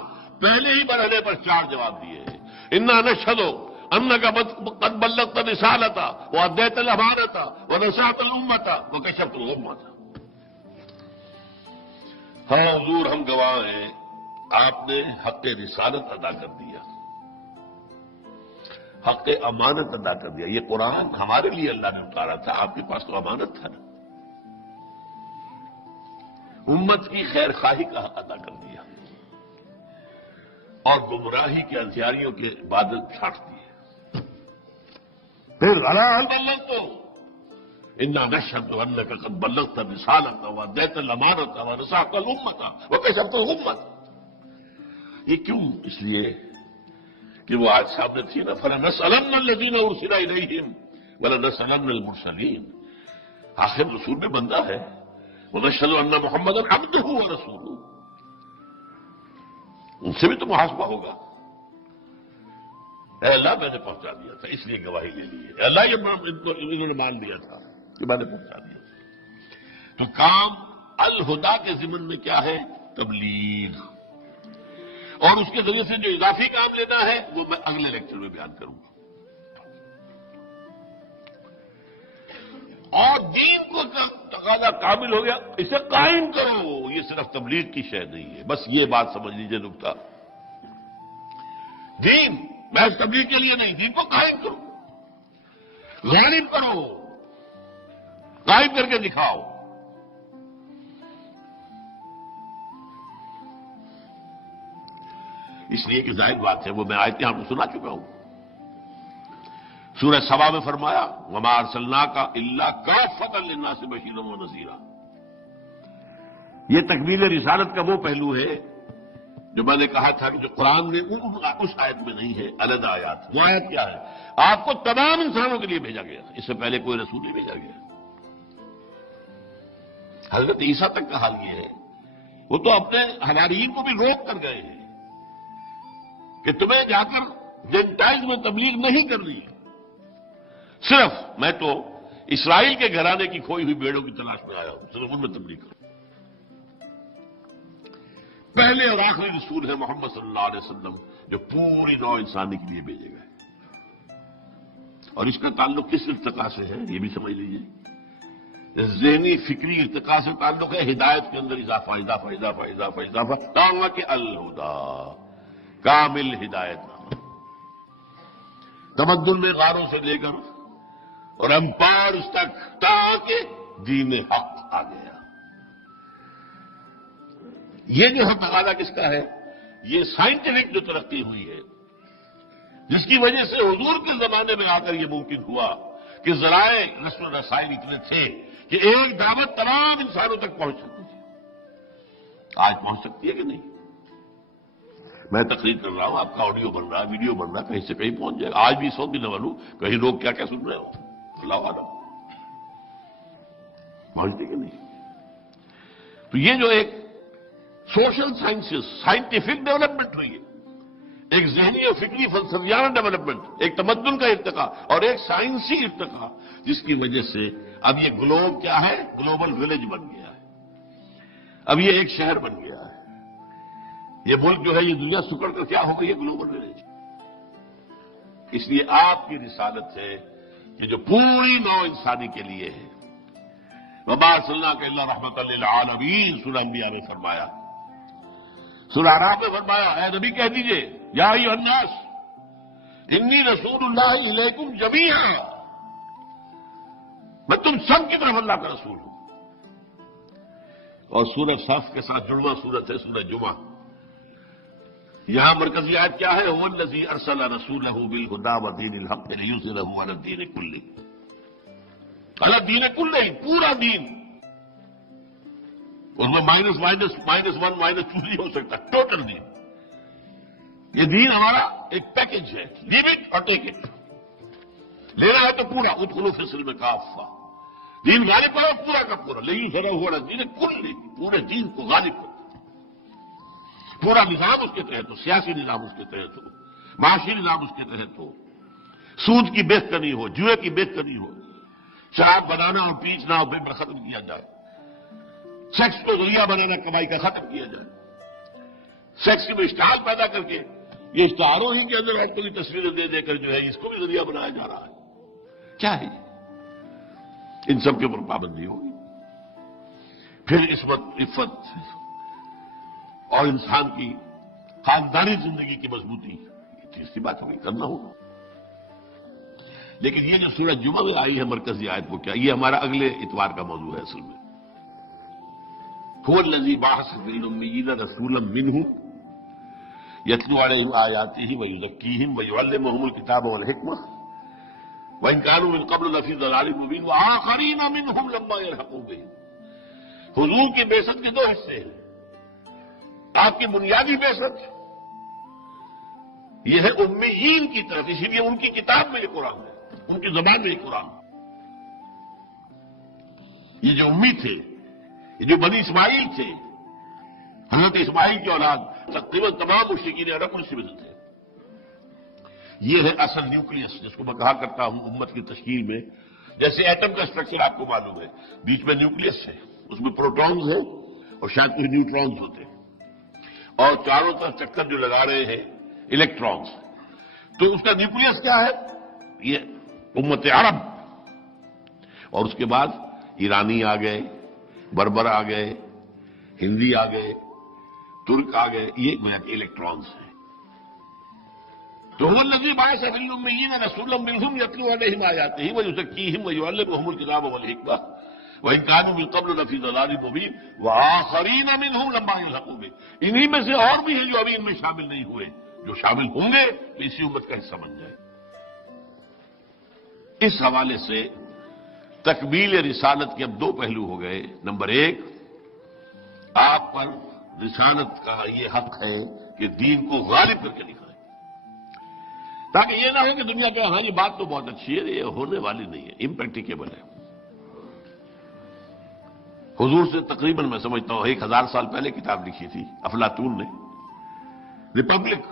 پہلے ہی مرحلے پر 4 جواب دیے ہیں. انا نشہد انک قد بلغت الرسالۃ وادیت الامانۃ ونصحت الامۃ وکشفت الغمۃ. ہاں حضور ہم گواہ ہیں، آپ نے حق رسالت ادا کر دیا، حق امانت ادا کر دیا. یہ قرآن ہمارے لیے اللہ نے اتارا تھا، آپ کے پاس تو امانت تھا نا. امت کی خیر خواہی کا حق ادا کر دیا، اور گمراہی کے ہتھیاریوں کے بادل چھاٹ دیے. پھر تو انا نشہد انک قد بلغت الرسالۃ وادیت الامانۃ ونصحت الامۃ وکشفت الغمۃ. یہ کیوں؟ اس لیے کہ وہ آج سامنے تھی نا، فَلَنَسْأَلَنَّ الَّذِينَ أُرْسِلَ إِلَيْهِمْ وَلَنَسْأَلَنَّ الْمُرْسَلِينَ. آخر رسول میں بندہ ہے، وَنَشْهَدُ أَنَّ مُحَمَّدًا عَبْدُهُ وَرَسُولُهُ. ان سے بھی تو محاسبہ ہوگا. اے اللہ میں نے پہنچا دیا تھا، اس لیے گواہی لے لی ہے. اے اللہ یہ انہوں نے مان لیا تھا کہ میں نے پہنچا دیا. تو کام الہدا کے ضمن میں کیا ہے؟ تبلیغ. اور اس کے ذریعے سے جو اضافی کام لینا ہے وہ میں اگلے لیکچر میں بیان کروں گا. اور دین کو تقاضا کامل ہو گیا، اسے قائم کرو. یہ صرف تبلیغ کی شے نہیں ہے، بس یہ بات سمجھ لیجئے نکتہ. دین محض تبلیغ کے لیے نہیں، دین کو قائم کرو، غالب کرو، قائم کر کے دکھاؤ. اس لیے کہ ظاہر بات ہے، وہ میں آیتیں آپ کو سنا چکا ہوں. سورہ سبا میں فرمایا وما ارسلناک الا کافۃ للناس بشیرا ونذیرا. یہ تکمیل رسالت کا وہ پہلو ہے جو میں نے کہا تھا کہ جو قرآن میں اس آیت میں نہیں ہے، علیحدہ آیات. وہ آیت کیا ہے؟ آپ کو تمام انسانوں کے لیے بھیجا گیا، اس سے پہلے کوئی رسول نہیں بھیجا گیا. حضرت عیسیٰ تک کا حال یہ ہے، وہ تو اپنے حواریین کو بھی روک کر گئے ہیں کہ تمہیں جا کر جنٹائل میں تبلیغ نہیں کرنی ہے. صرف میں تو اسرائیل کے گھرانے کی کھوئی ہوئی بیڑوں کی تلاش میں آیا ہوں، صرف ان میں تبلیغ کروں. پہلے اور آخری رسول ہے محمد صلی اللہ علیہ وسلم، جو پوری نوع انسانی کے لیے بھیجے گئے. اور اس کا تعلق کس ارتقاء سے ہے یہ بھی سمجھ لیجیے. ذہنی فکری ارتقاء سے تعلق ہے. ہدایت کے اندر اضافہ اضافہ اضافہ اضافہ اضافہ، تاکہ کہ الہدا کامل ہدایت نامہ. تمدن میں غاروں سے لے کر اور امپائرز تک تاکہ دین حق آ گیا. یہ جو ہے تقاضا کس کا ہے؟ یہ سائنٹیفک جو ترقی ہوئی ہے، جس کی وجہ سے حضور کے زمانے میں آ کر یہ ممکن ہوا کہ ذرائع نشر و رسائی اتنے تھے کہ ایک دعوت تمام انسانوں تک پہنچ سکتی تھی. آج پہنچ سکتی ہے کہ نہیں؟ میں تقریر کر رہا ہوں، آپ کا آڈیو بن رہا ہے، ویڈیو بن رہا ہے، کہیں سے کہیں پہنچ جائے گا۔ آج بھی 100 دن بنوں، کہیں لوگ کیا کیا سن رہے ہو، اللہ عالم، پہنچتے کہ نہیں؟ تو یہ جو ایک سوشل سائنسز سائنٹیفک ڈیولپمنٹ ہوئی ہے، ایک ذہنی اور فکری فلسفیانہ ڈیولپمنٹ، ایک تمدن کا ارتقا اور ایک سائنسی ارتقا، جس کی وجہ سے اب یہ گلوب کیا ہے، گلوبل ولیج بن گیا ہے، اب یہ ایک شہر بن گیا ہے، یہ ملک جو ہے یہ دنیا سکڑ کر کیا ہو گئی ہے، گلوبل ولیج۔ اس لیے آپ کی رسالت ہے کہ جو پوری نوع انسانی کے لیے ہے، وما ارسلناک الا رحمۃ للعالمین، سورہ انبیاء نے فرمایا، سورہ اعراف میں فرمایا، اے نبی کہہ دیجئے یا ایھا الناس انی رسول اللہ الیکم جمیعا، میں تم سب کی طرف اللہ کا رسول ہوں۔ اور سورہ صف کے ساتھ جڑواں سورت ہے سورہ جمعہ، یہاں مرکزی آیت کیا ہے، هو الذی ارسل رسولہ بالہدی ودین الحق لیظہرہ علی الدین کلہ، علی الدین کلہ، پورا دین، اس میں مائنس ون مائنس ٹو نہیں ہو سکتا، ٹوٹل دین۔ یہ دین ہمارا ایک پیکج ہے، لیو اٹ اور ٹیک اٹ، لینا ہے تو پورا، ادخلوا فی السلم کافہ، دین غالب کرو پورا کا پورا، لیظہرہ علی الدین کلہ، پورے دین کو غالب کرو، پورا نظام اس کے تحت ہو، سیاسی نظام اس کے تحت ہو، معاشی نظام اس کے تحت ہو، سود کی بہتری ہو، جوئے کی بہتری ہو، شراب بنانا اور پیچنا اور بے ختم کیا جائے، سیکس کو ذریعہ بنانا کمائی کا ختم کیا جائے، سیکس میں اشتہار پیدا کر کے یہ اشتہاروں ہی کے اندر عورتوں کی تصویریں دے دے کر جو ہے اس کو بھی ذریعہ بنایا جا رہا ہے، کیا ہے ان سب کے اوپر پابندی ہوگی، پھر عفت اور انسان کی خاندانی زندگی کی مضبوطی، یہ تیسری بات ہمیں کرنا ہوگا۔ لیکن یہ جو سورۃ جمعہ میں آئی ہے مرکزی آیت کو کیا، یہ ہمارا اگلے اتوار کا موضوع ہے اصل میں۔ هو الذی بعث فی الامیین رسولا منہم یتلو علیہم آیاتہ ویزکیہم ویعلمہم الکتاب والحکمہ وإن كانوا من قبل لفی ضلال مبین وآخرین منہم لما یلحقوا بہم۔ حضور کی بعثت کے دو حصے ہیں، آپ کی بنیادی بعثت یہ ہے امیین کی طرف، اسی لیے ان کی کتاب میں یہ قرآن ہے، ان کی زبان میں یہ قرآن ہے۔ یہ جو امی تھے، یہ جو بنی اسماعیل تھے، حضرت اسماعیل کی اولاد، تقریباً تمام مشرکین عرب ان سے تھے۔ یہ ہے اصل نیوکلیس، جس کو میں کہا کرتا ہوں امت کی تشکیل میں، جیسے ایٹم کا اسٹرکچر آپ کو معلوم ہے، بیچ میں نیوکلیس ہے، اس میں پروٹونز ہیں اور شاید کچھ نیوٹرونز ہوتے ہیں، اور چاروں طرف چکر جو لگا رہے ہیں الیکٹرانز، تو اس کا نیوکلیس کیا ہے، یہ امت عرب، اور اس کے بعد ایرانی آ گئے، بربر آ گئے، ہندی آ گئے، ترک آ گئے، یہ الیکٹرانز ہیں۔ تو هو الذی بعث فی الامیین رسولا منہم یتلو علیہم آیاتہ ویزکیہم ویعلمہم الکتاب والحکمہ وإن كانوا من قبل لفی ضلال مبین وآخرین منہم لما یلحقوا بہم، انہی میں سے اور بھی ہیں جو ابھی ان میں شامل نہیں ہوئے، جو شامل ہوں گے تو اسی امت کا حصہ بن جائے۔ اس حوالے سے تکمیل رسالت کے اب دو پہلو ہو گئے۔ نمبر ایک، آپ پر رسالت کا یہ حق ہے کہ دین کو غالب کر کے دکھائیں، تاکہ یہ نہ ہو کہ دنیا کہ ہاں یہ بات تو بہت اچھی ہے، یہ ہونے والی نہیں ہے، امپریکٹیکیبل ہے۔ حضور سے تقریباً میں سمجھتا ہوں 1000 سال پہلے کتاب لکھی تھی افلاطون نے، ریپبلک،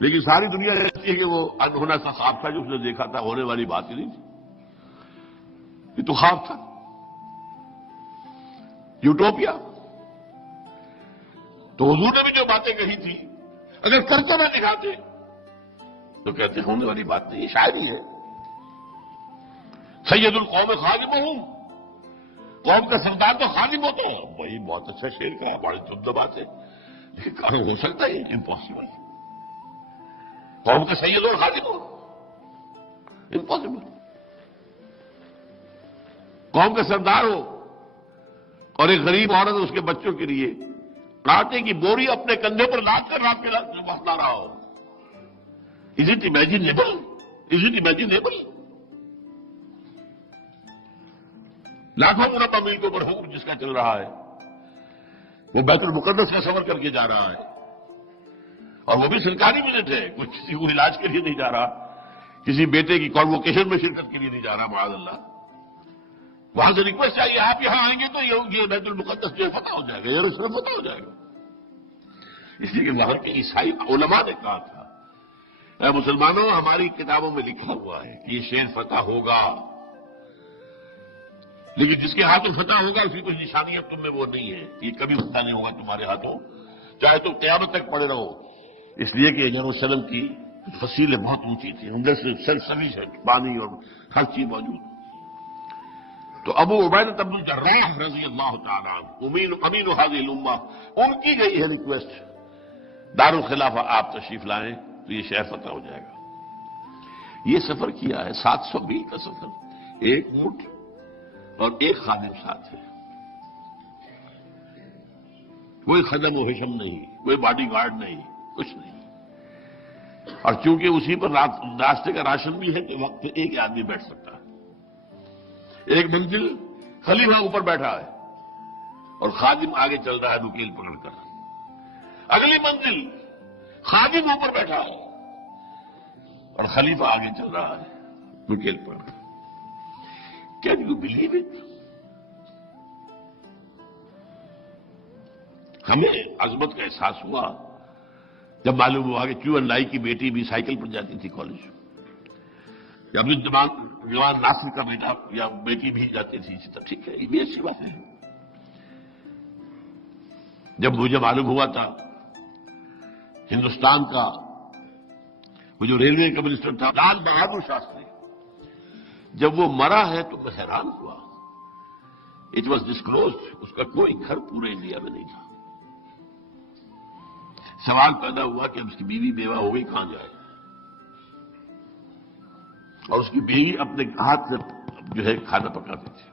لیکن ساری دنیا کہتی ہے کہ وہ انہونا سا خواب تھا جو اس نے دیکھا تھا، ہونے والی بات ہی نہیں تھی، یہ تو خواب تھا، یوٹوپیا۔ تو حضور نے بھی جو باتیں کہی تھی اگر کر کے نہ دکھاتے تو کہتے ہیں ہونے والی بات نہیں، یہ شاعری ہے۔ سید القوم خادمہم، قوم کا سردار تو خادم ہوتا ہے، وہی بہت اچھا شعر کہا، بڑی عمدہ بات ہے، لیکن کہاں ہو سکتا ہے، امپاسبل، قوم کا سید اور خادم ہو، امپاسبل، قوم کا سردار ہو اور ایک غریب عورت اس کے بچوں کے لیے آٹے کی بوری اپنے کندھے پر لاد کر رات کے وقت لا رہا ہو۔ Is it imaginable? Is it imaginable? لاکھوں مربع میل کے اوپر حکم جس کا چل رہا ہے، وہ بیت المقدس کا سفر کر کے جا رہا ہے، اور وہ بھی سرکاری وزٹ ہے، کوئی کسی کو علاج کے لیے نہیں جا رہا، کسی بیٹے کی کانووکیشن میں شرکت کے لیے نہیں جا رہا، معاذ اللہ۔ وہاں سے ریکویسٹ آئی آپ یہاں آئیں گے تو یہ بیت المقدس جو ہے فتح ہو جائے گا، یروشلم فتح ہو جائے گا۔ اس لیے کہ وہاں کے عیسائی علماء نے کہا تھا، اے مسلمانوں ہماری کتابوں میں لکھا ہوا ہے کہ یہ شہر فتح ہوگا، لیکن جس کے ہاتھوں فتح ہوگا اس کی کوئی نشانی اب تم میں وہ نہیں ہے، یہ کبھی فتح نہیں ہوگا تمہارے ہاتھوں، چاہے تم قیامت تک پڑے رہو۔ اس لیے کہ یروشلم کی فصیلیں بہت اونچی تھیں، اندر سے سیلف سفیشینٹ پانی اور ہر چیز موجود۔ تو ابو عبیدہ بن الجراح رضی اللہ تعالیٰ عنہ امین هذه الامہ، ان کی گئی ہے ریکویسٹ دارالخلافہ آپ تشریف لائیں تو یہ شہر فتح ہو جائے گا۔ یہ سفر کیا ہے 700 میل کا سفر، ایک اونٹ اور ایک خادم ساتھ ہے، کوئی خدم و حشم نہیں، کوئی باڈی گارڈ نہیں، کچھ نہیں، اور چونکہ اسی پر راستے کا راشن بھی ہے کہ وقت پہ ایک آدمی بیٹھ سکتا ہے۔ ایک منزل خلیفہ اوپر بیٹھا ہے اور خادم آگے چل رہا ہے نکیل پکڑ کر، اگلی منزل خادم اوپر بیٹھا ہے اور خلیفہ آگے چل رہا ہے نکیل پکڑ کر۔ Can you believe it? ہمیں عظمت کا احساس ہوا جب معلوم ہوا کہ چون لائی کی بیٹی بھی سائیکل پر جاتی تھی کالج، یا اپنی جوان ناصر کا بیٹا یا بیٹی بھی جاتی تھی اسی طرح، ٹھیک ہے یہ بھی اچھی بات ہے۔ جب مجھے معلوم ہوا تھا ہندوستان کا وہ جو ریلوے کا منسٹر تھا لال بہادر شاستری، جب وہ مرا ہے تو میں حیران ہوا۔ اٹ واز ڈسکلوزڈ، اس کا کوئی گھر پورے انڈیا میں نہیں تھا۔ سوال پیدا ہوا کہ اب اس کی بیوی بیوہ ہو گئی کہاں جائے، اور اس کی بیوی اپنے ہاتھ سے جو ہے کھانا پکاتی تھی،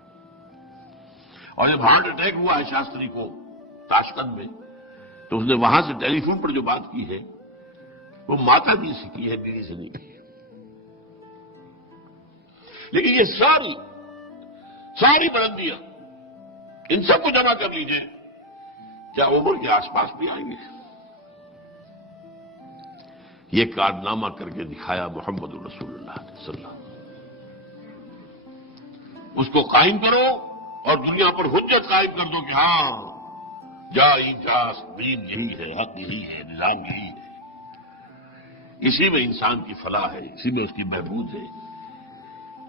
اور جب ہارٹ اٹیک ہوا ہے شاستری کو تاشقند میں تو اس نے وہاں سے ٹیلی فون پر جو بات کی ہے وہ ماتا جی سے کی ہے، بیوی سے نہیں کی ہے۔ لیکن یہ ساری بلندیاں ان سب کو جمع کر لیجئے، کیا عمر کے آس پاس بھی آئیں گے؟ یہ کارنامہ کر کے دکھایا محمد رسول اللہ صلی اللہ علیہ وسلم۔ اس کو قائم کرو اور دنیا پر حجت قائم کر دو کہ ہاں دین یہی ہے، حق یہی ہے، نظام یہی ہے۔ اسی میں انسان کی فلاح ہے، اسی میں اس کی بہبود ہے،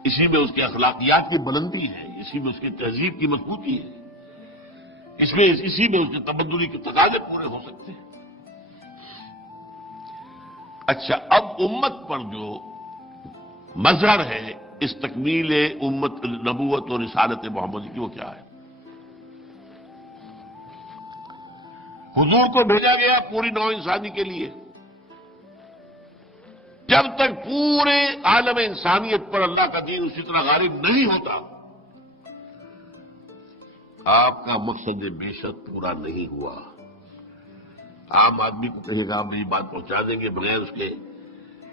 اسی میں اس کے اخلاقیات کی بلندی ہے، اسی میں اس کی تہذیب کی مضبوطی ہے، اسی میں اس کے تبدلی کے تقاضے پورے ہو سکتے ہیں۔ اچھا، اب امت پر جو مظہر ہے اس تکمیل امت نبوت اور رسالت محمدی کی وہ کیا ہے؟ حضور کو بھیجا گیا پوری نوع انسانی کے لیے۔ جب تک پورے عالم انسانیت پر اللہ کا دین اسی طرح غالب نہیں ہوتا، آپ کا مقصد بے شک پورا نہیں ہوا۔ عام آدمی کو کہے گا آپ میری بات پہنچا دیں گے بغیر اس کے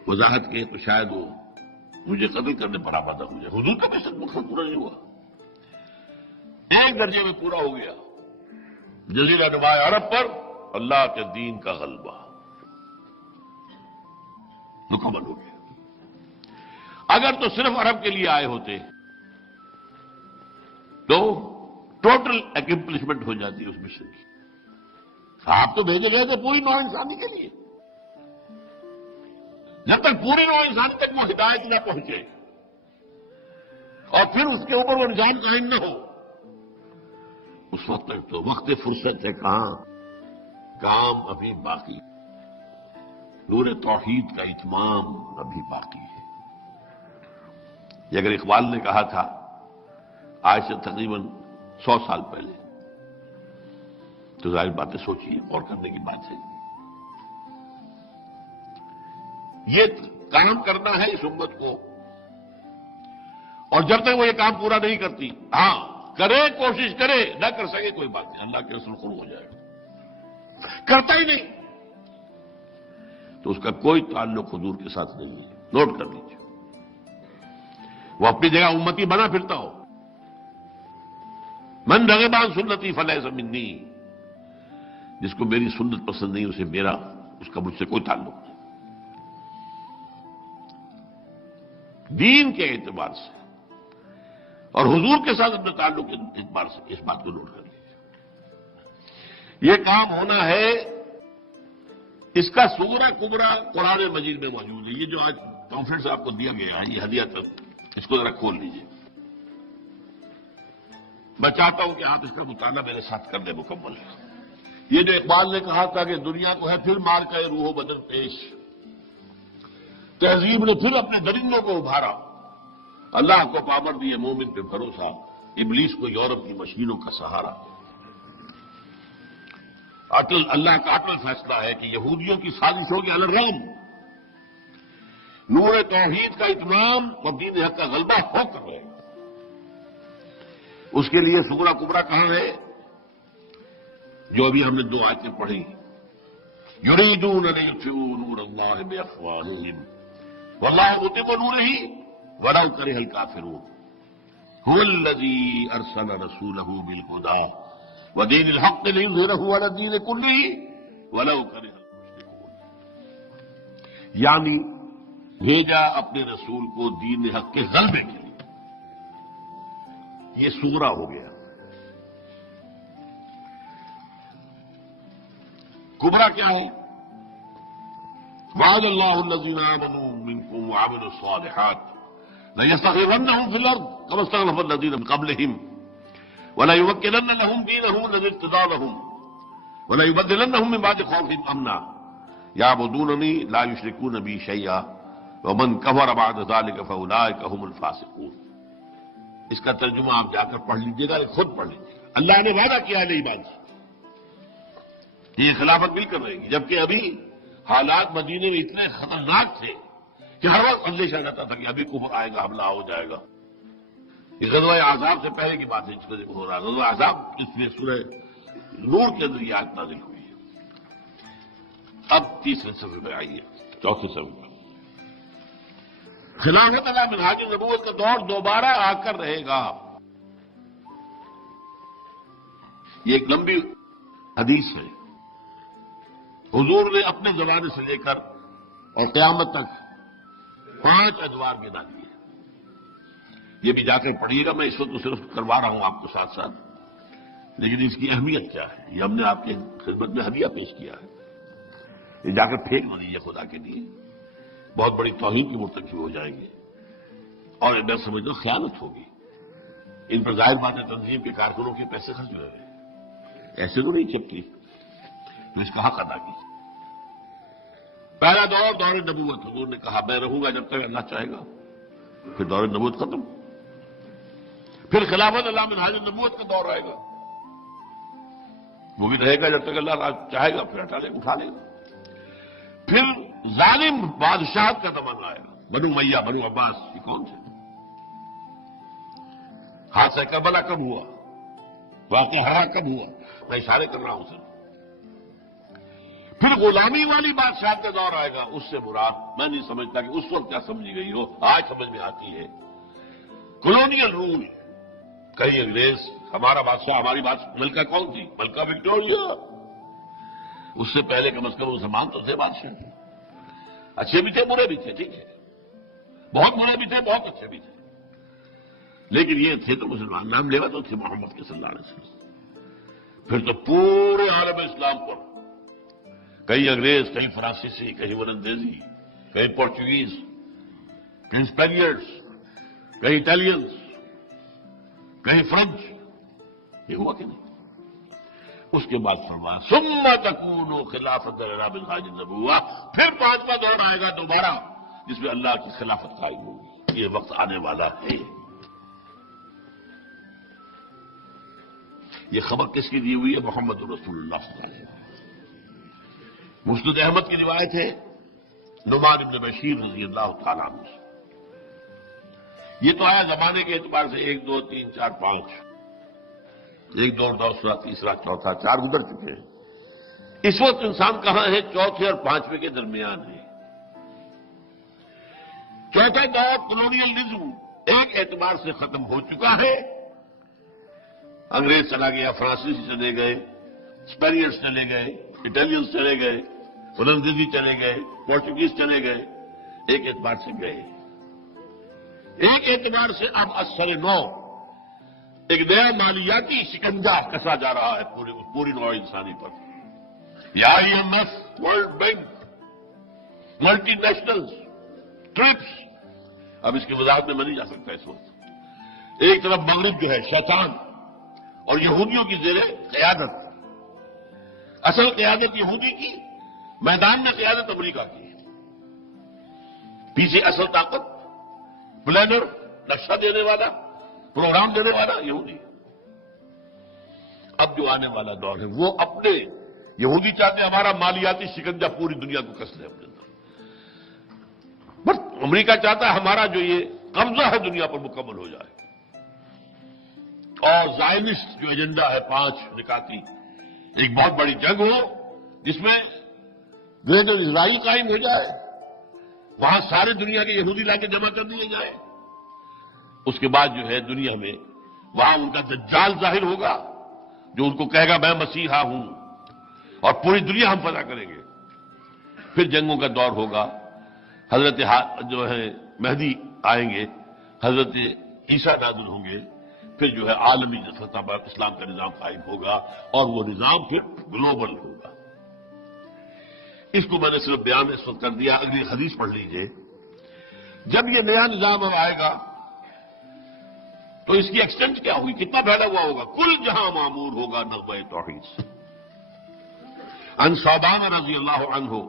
وضاحت کے تو شاید وہ مجھے قتل کرنے پر آمادہ ہو جائے۔ حضور کا بے شک مقصد پورا نہیں ہوا، ایک درجے میں پورا ہو گیا، جزیرہ نما عرب پر اللہ کے دین کا غلبہ مکمل ہو گیا۔ اگر تو صرف عرب کے لیے آئے ہوتے تو ٹوٹل اکمپلشمنٹ ہو جاتی اس مشن کی۔ آپ تو بھیجے گئے تھے پوری نوع انسانی کے لیے۔ جب تک پوری نوع انسانی تک وہ ہدایت نہ پہنچے اور پھر اس کے اوپر وہ نظام قائم نہ ہو، اس وقت تک تو وقت فرصت ہے کہاں، کام ابھی باقی، نور توحید کا اتمام ابھی باقی ہے۔ یہ اگر اقبال نے کہا تھا آج سے تقریباً 100 سال پہلے، تو ظاہر باتیں سوچیے، اور کرنے کی بات ہے۔ یہ کام کرنا ہے اس امت کو، اور جب تک وہ یہ کام پورا نہیں کرتی، ہاں کرے، کوشش کرے، نہ کر سکے کوئی بات نہیں، اللہ کے رسول خود ہو جائے گا۔ کرتا ہی نہیں تو اس کا کوئی تعلق حضور کے ساتھ نہیں ہے، نوٹ کر لیجیے۔ وہ اپنی جگہ امتی بنا پھرتا ہو، من رغب عن سنتی فلیس منی، جس کو میری سنت پسند نہیں اسے میرا اس کا مجھ سے کوئی تعلق نہیں. دین کے اعتبار سے اور حضور کے ساتھ اپنے تعلق کے اعتبار سے اس بات کو نوٹ کر لیجیے. یہ کام ہونا ہے، اس کا صغرا کبرا قرآن مجید میں موجود ہے. یہ جو آج کانفرنس آپ کو دیا گیا ہے یہ ہدیہ تک، اس کو ذرا کھول لیجیے. میں چاہتا ہوں کہ آپ اس کا مطالعہ میرے ساتھ کر دیں مکمل. یہ جو اقبال نے کہا تھا کہ دنیا کو ہے پھر مار کا روح و بدن پیش، تہذیب نے پھر اپنے درندوں کو ابھارا، اللہ کو پامر دیے مومن پہ بھروسہ، ابلیس کو یورپ کی مشینوں کا سہارا. اللہ کا اٹل فیصلہ ہے کہ یہودیوں کی سازشوں کے الرغم نور توحید کا اتمام اور دین حق کا غلبہ ہو کر رہے. اس کے لیے صغرا کبرا کہاں ہے؟ جو ابھی ہم نے 2 آیتیں پڑھی. یریدون ان یطفئوا نور اللہ بافواہہم واللہ متم نورہ ولو کرہ الکافرون هو الذی ارسل رسولہ بالہدی ودین الحق لیظہرہ علی الدین کلہ ولو کرہ المشرکون. یعنی بھیجا اپنے رسول کو دین حق کے غلبے کے لیے. یہ صغرا ہو گیا. کبرا کیا ہے؟ وعد اللہ الذین آمنوا منکم وعملوا الصالحات ليستخلفنهم في الارض كما استخلف الذین من قبلهم وليمكنن لهم دينهم الذي ارتضى لهم وليبدلنهم من بعد خوفهم امنا يعبدونني لا يشركون بي شيئا ومن كفر بعد ذلك فاولئك هم الفاسقون. اس کا ترجمہ آپ جا کر پڑھ لیجیے گا، خود پڑھ لیجیے گا. اللہ نے وعدہ کیا ہے ایمان سے یہ خلافت مل کر رہے گی، جبکہ ابھی حالات مدینے میں اتنے خطرناک تھے کہ ہر وقت اندیشہ رہتا تھا کہ ابھی کفر آئے گا، حملہ ہو جائے گا. یہ غزوہ احزاب سے پہلے کی بات ہے جس کا ذکر ہو رہا ہے. غزوہ احزاب اس لیے سورہ نور کے اندر یہ آیت نازل ہوئی ہے. اب تیسرے صفحے میں آئیے، چوتھے صفحے میں. خلافت علی منہاج نبوت کا دور دوبارہ آ کر رہے گا. یہ ایک لمبی حدیث ہے. حضور نے اپنے زمانے سے لے کر اور قیامت تک 5 ادوار گنا دیے. یہ بھی جا کر پڑھیے گا، میں اس وقت صرف کروا رہا ہوں آپ کو ساتھ ساتھ، لیکن اس کی اہمیت کیا ہے یہ ہم نے آپ کی خدمت میں ہدیہ پیش کیا ہے. یہ جا کر پھینک نہ دیجیے خدا کے لیے، بہت بڑی توہین کی مرتکب ہو جائیں گے اور میں سمجھتا ہوں خیانت ہوگی. ان پر ظاہر بات ہے تنظیم کے کارکنوں کے پیسے خرچ ہوئے ہیں، ایسے تو نہیں چپتی، تو اس کا حق ادا کیجیے. پہلا دور دور نبوت. حضور نے کہا میں رہوں گا جب تک اللہ چاہے گا. پھر دور نبوت ختم. پھر خلافت اللہ منہاج نبوت کا دور رہے گا، وہ بھی رہے گا جب تک اللہ چاہے گا، پھر اٹھا لے گا. پھر ظالم بادشاہت کا زمانہ آئے گا. بنو امیہ، بنو عباس، یہ کون تھے؟ حادثہ کربلا کب ہوا؟ واقعہ ہرا کب ہوا؟ میں اشارے کر رہا ہوں سر. پھر غلامی والی بادشاہت کا دور آئے گا. اس سے مراد میں نہیں سمجھتا کہ اس وقت کیا سمجھی گئی ہو، آج سمجھ میں آتی ہے. Colonial rule. کہیں انگریز ہمارا بادشاہ، ہماری ملکہ کون تھی؟ ملکہ وکٹوریہ. اس سے پہلے کم از کم مسلمان تو تھے بادشاہ. اچھے بھی تھے، برے بھی تھے، ٹھیک ہے، بہت برے بھی تھے، بہت اچھے بھی تھے، لیکن یہ تھے تو مسلمان. نام لیوا تو تھے محمد کے صلی اللہ علیہ وسلم. پھر تو پورے عالم اسلام پر کہیں انگریز، کہیں فرانسیسی، کہیں ولندیزی، کہیں پورچوگیز، کہیں اسپینیئرز، کہیں اٹالینز، کہیں فرینچ. یہ ہوا کہ نہیں؟ اس کے بعد فرمایا ثم تکون خلافت علی منہاج النبوۃ. پھر 5واں دور آئے گا دوبارہ جس میں اللہ کی خلافت قائم ہوگی. یہ وقت آنے والا ہے. یہ خبر کس کی دی ہوئی ہے؟ محمد رسول اللہ صلی اللہ علیہ وسلم. مسند احمد کی روایت ہے نعمان بن بشیر رضی اللہ تعالیٰ عنہ سے. یہ تو آیا زمانے کے اعتبار سے 1 2 3 4 5، 1 2 دوسرا تیسرا چوتھا 4 گزر چکے ہیں. اس وقت انسان کہاں ہے؟ چوتھے اور 5ویں کے درمیان ہے. چوتھا دور کولونیلزم ایک اعتبار سے ختم ہو چکا ہے. انگریز چلا گیا، فرانسیسی چلے گئے، اسپینئرز چلے گئے، اٹالینز چلے گئے، فرانسیسی چلے گئے، پورچوگیز چلے گئے، ایک اعتبار سے گئے، ایک اعتبار سے اب اثر نو ایک نیا مالیاتی شکنجہ کسا جا رہا ہے پوری نوع انسانی پر. یہ IMF، world bank, multi nationals, trips, اب اس کی وضاحت میں نہیں جا سکتا اس وقت. ایک طرف مغرب جو ہے شیطان اور یہودیوں کی زیر قیادت، اصل قیادت یہودی کی، میدان میں قیادت امریکہ کی، پیچھے اصل طاقت، پلانر، نقشہ دینے والا، پروگرام دینے والا یہودی. اب جو آنے والا دور ہے وہ اپنے یہودی چاہتے ہیں ہمارا مالیاتی شکنجہ پوری دنیا کو کس لے اپنے اندر، بس امریکہ چاہتا ہے ہمارا جو یہ قبضہ ہے دنیا پر مکمل ہو جائے. اور زائنسٹ جو ایجنڈا ہے 5 نکاتی، ایک بہت بڑی جنگ ہو جس میں گریٹر اسرائیل قائم ہو جائے، وہاں سارے دنیا کے یہودی لا کے جمع کر دیے جائیں. اس کے بعد جو ہے دنیا میں وہاں ان کا دجال ظاہر ہوگا جو ان کو کہے گا میں مسیحا ہوں، اور پوری دنیا ہم فتح کریں گے. پھر جنگوں کا دور ہوگا، حضرت جو ہے مہدی آئیں گے، حضرت عیسیٰ نازل ہوں گے، پھر جو ہے عالمی سطح پر اسلام کا نظام قائم ہوگا، اور وہ نظام پھر گلوبل ہوگا. اس کو میں نے صرف بیان اس وقت کر دیا. اگلی حدیث پڑھ لیجئے. جب یہ نیا نظام اب آئے گا تو اس کی ایکسٹینٹ کیا ہوگی، کتنا پھیلا ہوا ہوگا، کل جہاں معمور ہوگا نغمہ توحید سے. عن ثوبان رضی اللہ عنہ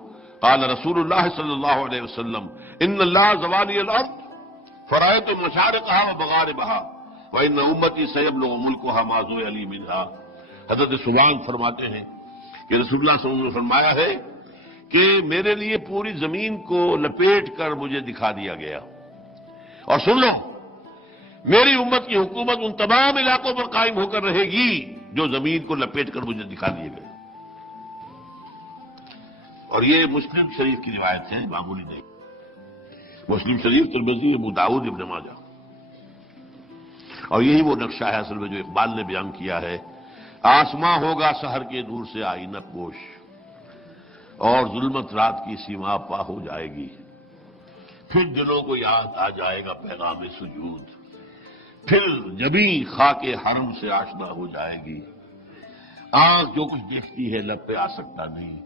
قال رسول اللہ صلی اللہ علیہ وسلم ان اللہ زوالی الارض فرأيت مشارقها ومغاربها وان امتی سيبلغ ملكها ما زوي لي منها. حضرت ثوبان فرماتے ہیں کہ رسول اللہ صلی اللہ علیہ وسلم نے فرمایا ہے کہ میرے لیے پوری زمین کو لپیٹ کر مجھے دکھا دیا گیا، اور سن لو میری امت کی حکومت ان تمام علاقوں پر قائم ہو کر رہے گی جو زمین کو لپیٹ کر مجھے دکھا دیے گئے. اور یہ مسلم شریف کی روایت ہے، معمولی نہیں. مسلم شریف، ترمذی، ابو داؤد، ابن ماجہ. اور یہی وہ نقشہ ہے اصل میں جو اقبال نے بیان کیا ہے. آسماں ہوگا سحر کے نور سے آئینہ پوش، اور ظلمت رات کی سیما پا ہو جائے گی. پھر دلوں کو یاد آ جائے گا پیغام سجود، پھر جبیں خاک حرم سے آشنا ہو جائے گی. آنکھ جو کچھ دیکھتی ہے لب پہ آ سکتا نہیں.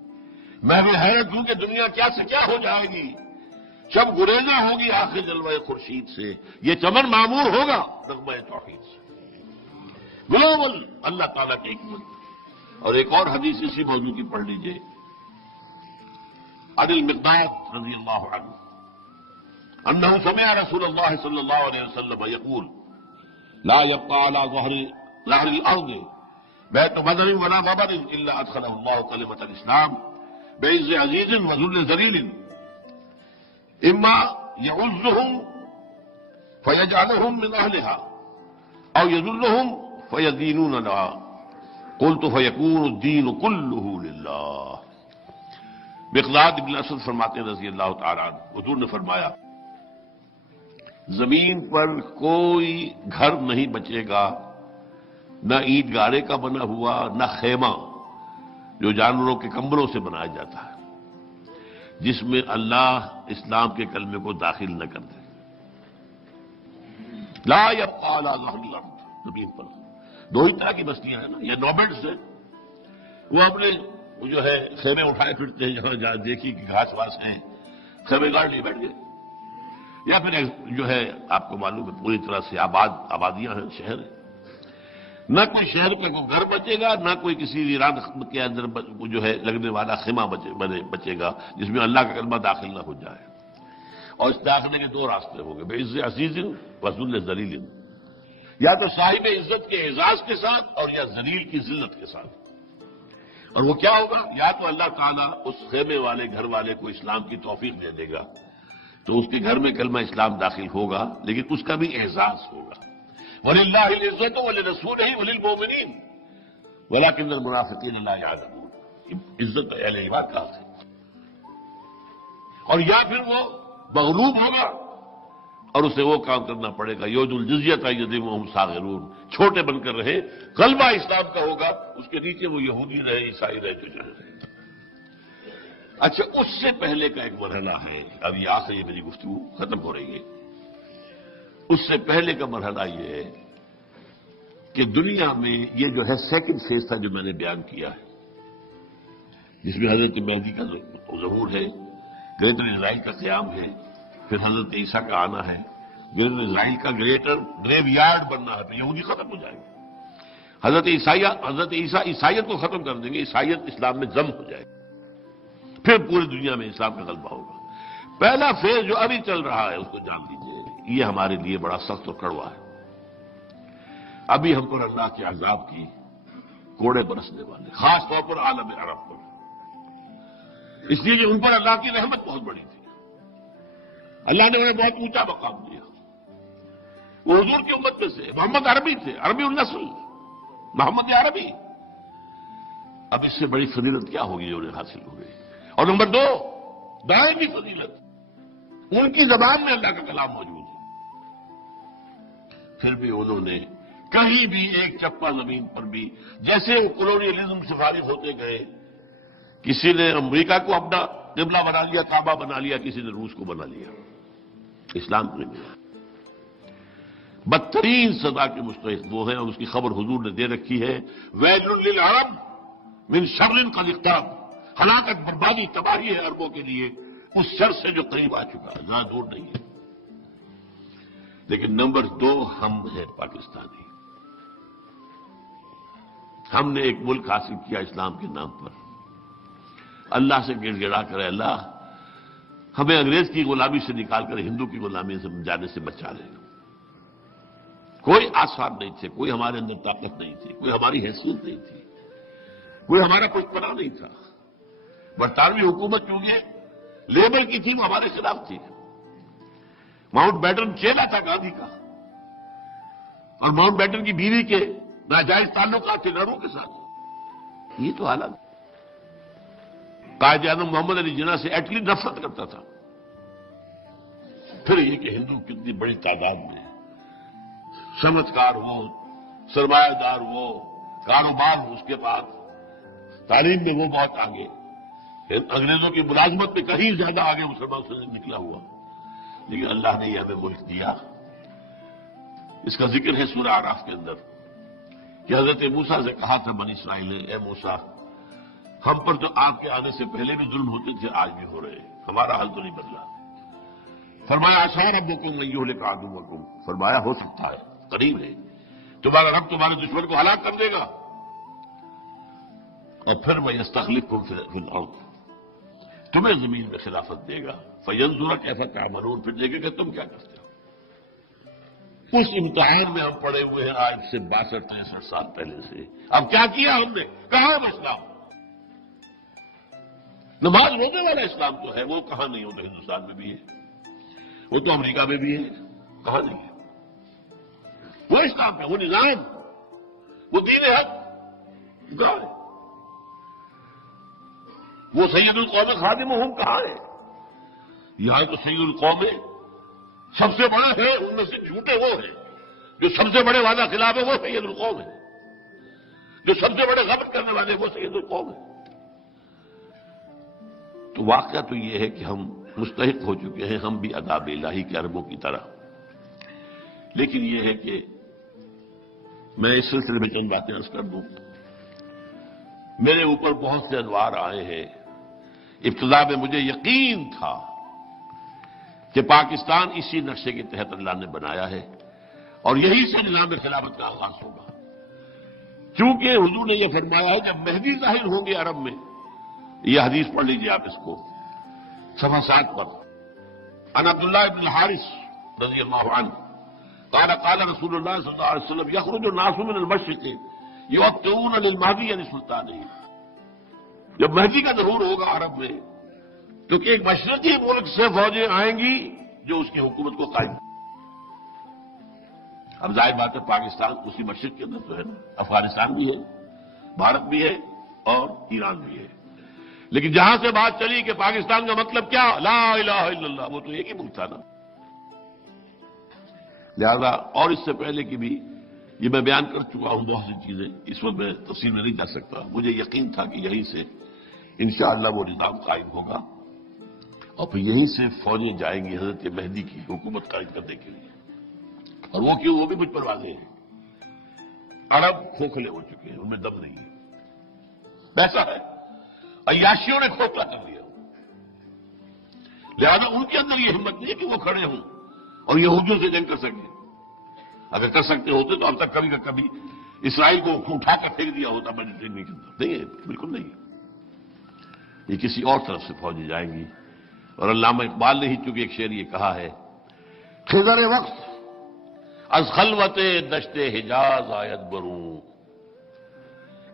میں بھی حیرت ہوں کہ دنیا کیا سے کیا ہو جائے گی. شب گریزاں ہوگی آخر جلوہ خورشید سے، یہ چمن معمور ہوگا نغمہ توحید سے. گلوبل اللہ تعالیٰ کی حکمت. اور ایک اور حدیث اسی موضوع کی پڑھ لیجئے. عن المقداد رضی اللہ عنہ انہ سمع رسول اللہ صلی اللہ علیہ وسلم یقول لا يبقى على ظهر الارض بيت بدر ولا غبر الا ادخله الله كلمة الاسلام بعز عزيز وذل ذليل اما يعزهم فيجعلهم من اهلها او يذلهم فيدينون لها قلت فيكون الدين كله لله. مقداد ابن اسود فرماتے ہیں رضی اللہ تعالیٰ عنہ، حضور نے فرمایا زمین پر کوئی گھر نہیں بچے گا، نہ اینٹ گارے کا بنا ہوا، نہ خیمہ جو جانوروں کے کمبلوں سے بنایا جاتا ہے، جس میں اللہ اسلام کے کلمے کو داخل نہ کر دے. لا يبقى على ظهر الارض. زمین پر دو ہی طرح کی بستیاں ہیں نا، یا نوبیڈز ہیں، وہ اپنے جو ہے خیمے اٹھائے پھرتے ہیں، جہاں دیکھی کہ گھاس واس ہیں خیمے گاڑ لیے بیٹھ گئے. یا پھر جو ہے آپ کو معلوم ہے پوری طرح سے آبادیاں ہیں، شہر ہیں. نہ کوئی شہر کا کوئی گھر بچے گا، نہ کوئی کسی ویران کے اندر جو ہے لگنے والا خیمہ بچے گا جس میں اللہ کا کلمہ داخل نہ ہو جائے. اور اس داخلے کے دو راستے ہوں گے، بعز عزیز و ذل ذلیل. یا تو صاحب عزت کے اعزاز کے ساتھ، اور یا ذلیل کی ذلت کے ساتھ. اور وہ کیا ہوگا؟ یا تو اللہ تعالیٰ اس خیمے والے گھر والے کو اسلام کی توفیق دے دے گا تو اس کے گھر میں کلمہ اسلام داخل ہوگا، لیکن اس کا بھی اعزاز ہوگا. وَلِلَّهِ الْعِزَّةُ وَلِرَسُولِهِ وَلِلْمُؤْمِنِينَ وَلَكِنَّ الْمُنَافِقِينَ لَا يَعْلَمُونَ. عزت اہل ایمان کا ہے. اور یا پھر وہ مغلوب ہوگا اور اسے وہ کام کرنا پڑے گا یود الجزیۃ یدیم وہم صاغرون، چھوٹے بن کر رہے، غلبہ اسلام کا ہوگا، اس کے نیچے وہ یہودی رہے، عیسائی رہے، جو چاہے رہے۔ اچھا، اس سے پہلے کا ایک مرحلہ ہے، اب یہ آخری میری گفتگو ختم ہو رہی ہے، اس سے پہلے کا مرحلہ یہ ہے کہ دنیا میں یہ جو ہے سیکنڈ فیز تھا جو میں نے بیان کیا ہے، جس میں حضرت مہدی کا ظہور ہے، گریٹر اسرائیل کا قیام ہے، پھر حضرت عیسیٰ کا آنا ہے، گریٹر اسرائیل کا گریٹر گریو یارڈ بننا ہے، تو یہودی ختم ہو جائے گا، حضرت عیسیٰ عیسائیت کو ختم کر دیں گے، عیسائیت اسلام میں ضم ہو جائے گی، پھر پوری دنیا میں اسلام کا غلبہ ہوگا۔ پہلا فیز جو ابھی چل رہا ہے اس کو جان لیجیے، یہ ہمارے لیے بڑا سخت اور کڑوا ہے۔ ابھی ہم پر اللہ کے عذاب کی کوڑے برسنے والے، خاص طور پر عالم عرب پر، اس لیے کہ ان پر اللہ کی رحمت بہت بڑی تھی، اللہ نے انہیں بہت اونچا مقام دیا، وہ حضور کی امت میں سے، محمد عربی تھے، عربی النسل، محمد عربی، اب اس سے بڑی فضیلت کیا ہوگی جو انہیں حاصل ہو گئی؟ اور نمبر 2، دائمی فضیلت، ان کی زبان میں اللہ کا کلام موجود ہے، پھر بھی انہوں نے کہیں بھی ایک چپا زمین پر بھی، جیسے وہ کولونیلزم سے فارغ ہوتے گئے، کسی نے امریکہ کو اپنا قبلہ بنا لیا، کعبہ بنا لیا، کسی نے روس کو بنا لیا، اسلام کو نہیں ملا۔ بدترین سزا کے مستحق وہ ہیں، اور اس کی خبر حضور نے دے رکھی ہے، ویل للعرب من شر قد اقترب، ہلاکت، بربادی، تباہی ہے عربوں کے لیے اس شر سے جو قریب آ چکا ہے، زیادہ دور نہیں ہے۔ لیکن نمبر 2، ہم ہیں پاکستانی، ہم نے ایک ملک حاصل کیا اسلام کے نام پر، اللہ سے گڑ گڑا کر اللہ ہمیں انگریز کی غلامی سے نکال کر ہندو کی غلامی سے جانے سے بچا لے۔ کوئی آثار نہیں تھے، کوئی ہمارے اندر طاقت نہیں تھی، کوئی ہماری حیثیت نہیں تھی، کوئی ہمارا کچھ پناہ نہیں تھا۔ برطانوی حکومت چونکہ لیبر کی تھی، وہ ہمارے خلاف تھی۔ ماؤنٹ بیٹن چیلا تھا گاندھی کا، اور ماؤنٹ بیٹن کی بیوی کے ناجائز تعلقات تھے نہرو کے ساتھ، یہ تو حالت۔ قائد اعظم محمد علی جناح سے ایٹلی نفرت کرتا تھا۔ پھر یہ کہ ہندو کتنی بڑی تعداد میں صنعتکار ہو، سرمایہ دار ہو، کاروبار ہو، اس کے بعد تعلیم میں وہ بہت آگے، انگریزوں کی ملازمت میں کہیں زیادہ آگے مسلمان سے نکلا ہوا، لیکن اللہ نے یہ ہمیں ملک دیا۔ اس کا ذکر ہے سورہ اعراف کے اندر کہ حضرت موسیٰ سے کہا تھا بنی اسرائیل نے، اے موسیٰ، ہم پر تو آپ کے آنے سے پہلے بھی ظلم ہوتے تھے، آج بھی ہو رہے ہیں، ہمارا حال تو نہیں بدلا۔ فرمایا عسیٰ ربکم ان یہلک عدوکم، فرمایا ہو سکتا ہے، قریب ہے، تمہارا رب تمہارے دشمن کو ہلاک کر دے گا، اور پھر وَیَسْتَخْلِفْکُم فِی الْأَرْضِ، تمہیں زمین میں خلافت دے گا، فَیَنْظُرَ کَیْفَ تَعْمَلُونَ، پھر دیکھے کہ تم کیا کرتے ہو۔ اس امتحان میں ہم پڑے ہوئے ہیں آج سے 62-63 سال پہلے سے۔ اب کیا کیا ہم نے؟ کہاں ہے اسلام؟ نماز روزے والا اسلام تو ہے، وہ کہاں نہیں ہوتا؟ ہندوستان میں بھی ہے، وہ تو امریکہ میں بھی ہے، کہاں نہیں ہے؟ وہ اسلام ہے، وہ نظام، وہ دین حق کہاں ہے؟ وہ سید القوم خادمہم کہاں ہے؟ یہاں تو سید القوم سب سے بڑا ہے، ان میں سے جھوٹے وہ ہیں جو سب سے بڑے وعدہ خلاف ہے، وہ سید القوم ہے، جو سب سے بڑے غبط کرنے والے وہ سید القوم ہے۔ تو واقعہ تو یہ ہے کہ ہم مستحق ہو چکے ہیں، ہم بھی عذاب الہی کے عربوں کی طرح۔ لیکن یہ ہے کہ میں اس سلسلے میں چند باتیں عرض کر دوں۔ میرے اوپر بہت سے انوار آئے ہیں۔ ابتدا میں مجھے یقین تھا کہ پاکستان اسی نقشے کے تحت اللہ نے بنایا ہے اور یہی سے نظام خلافت کا آغاز ہوگا، چونکہ حضور نے یہ فرمایا ہے جب مہدی ظاہر ہوں گے عرب میں، یہ حدیث پڑھ لیجیے آپ اس کو، صفحہ 7 پر، عن عبداللہ بن الحارث رضی اللہ عنہ قال قال رسول اللہ صلی اللہ علیہ وسلم یخرج الناس من المشرق یوطئون للمہدی عن سلطانہ، جب مہدی کا ظہور ہوگا عرب میں تو کہ ایک مشرقی ملک سے فوجیں آئیں گی جو اس کی حکومت کو قائم۔ اب ظاہر بات ہے پاکستان اسی مشرق کے اندر تو ہے نا، افغانستان بھی ہے، بھارت بھی ہے اور ایران بھی ہے، لیکن جہاں سے بات چلی کہ پاکستان کا مطلب کیا، لا الہ الا اللہ، وہ تو ایک ہی ملک تھا نا۔ لہذا اور اس سے پہلے کی بھی یہ میں بیان کر چکا ہوں بہت سی چیزیں، اس وقت میں تفصیل میں نہیں جا سکتا. مجھے یقین تھا کہ یہیں سے انشاءاللہ وہ نظام قائم ہوگا اور پھر یہیں سے فوجیں جائیں گی حضرت مہدی کی حکومت قائم کرنے کے لیے. اور وہ کیوں؟ وہ بھی مجھ پر واضح ہیں. عرب کھوکھلے ہو چکے ہیں، ان میں دم نہیں ہے. ایسا ہے عیاشیوں نے کھوکھلا کر دیا، لہذا ان کے اندر یہ ہمت نہیں ہے کہ وہ کھڑے ہوں اور یہودیوں سے جنگ کر سکیں. اگر کر سکتے ہوتے تو اب تک کبھی نہ کبھی اسرائیل کو اٹھا کر پھینک دیا ہوتا میڈیٹرینین کے اندر. نہیں ہے، بالکل نہیں. یہ کسی اور طرف سے فوجیں جائیں گی. اور علامہ اقبال نے ہی چونکہ ایک شعر یہ کہا ہے، خضر وقت از خلوت دشت حجاز آید بروں،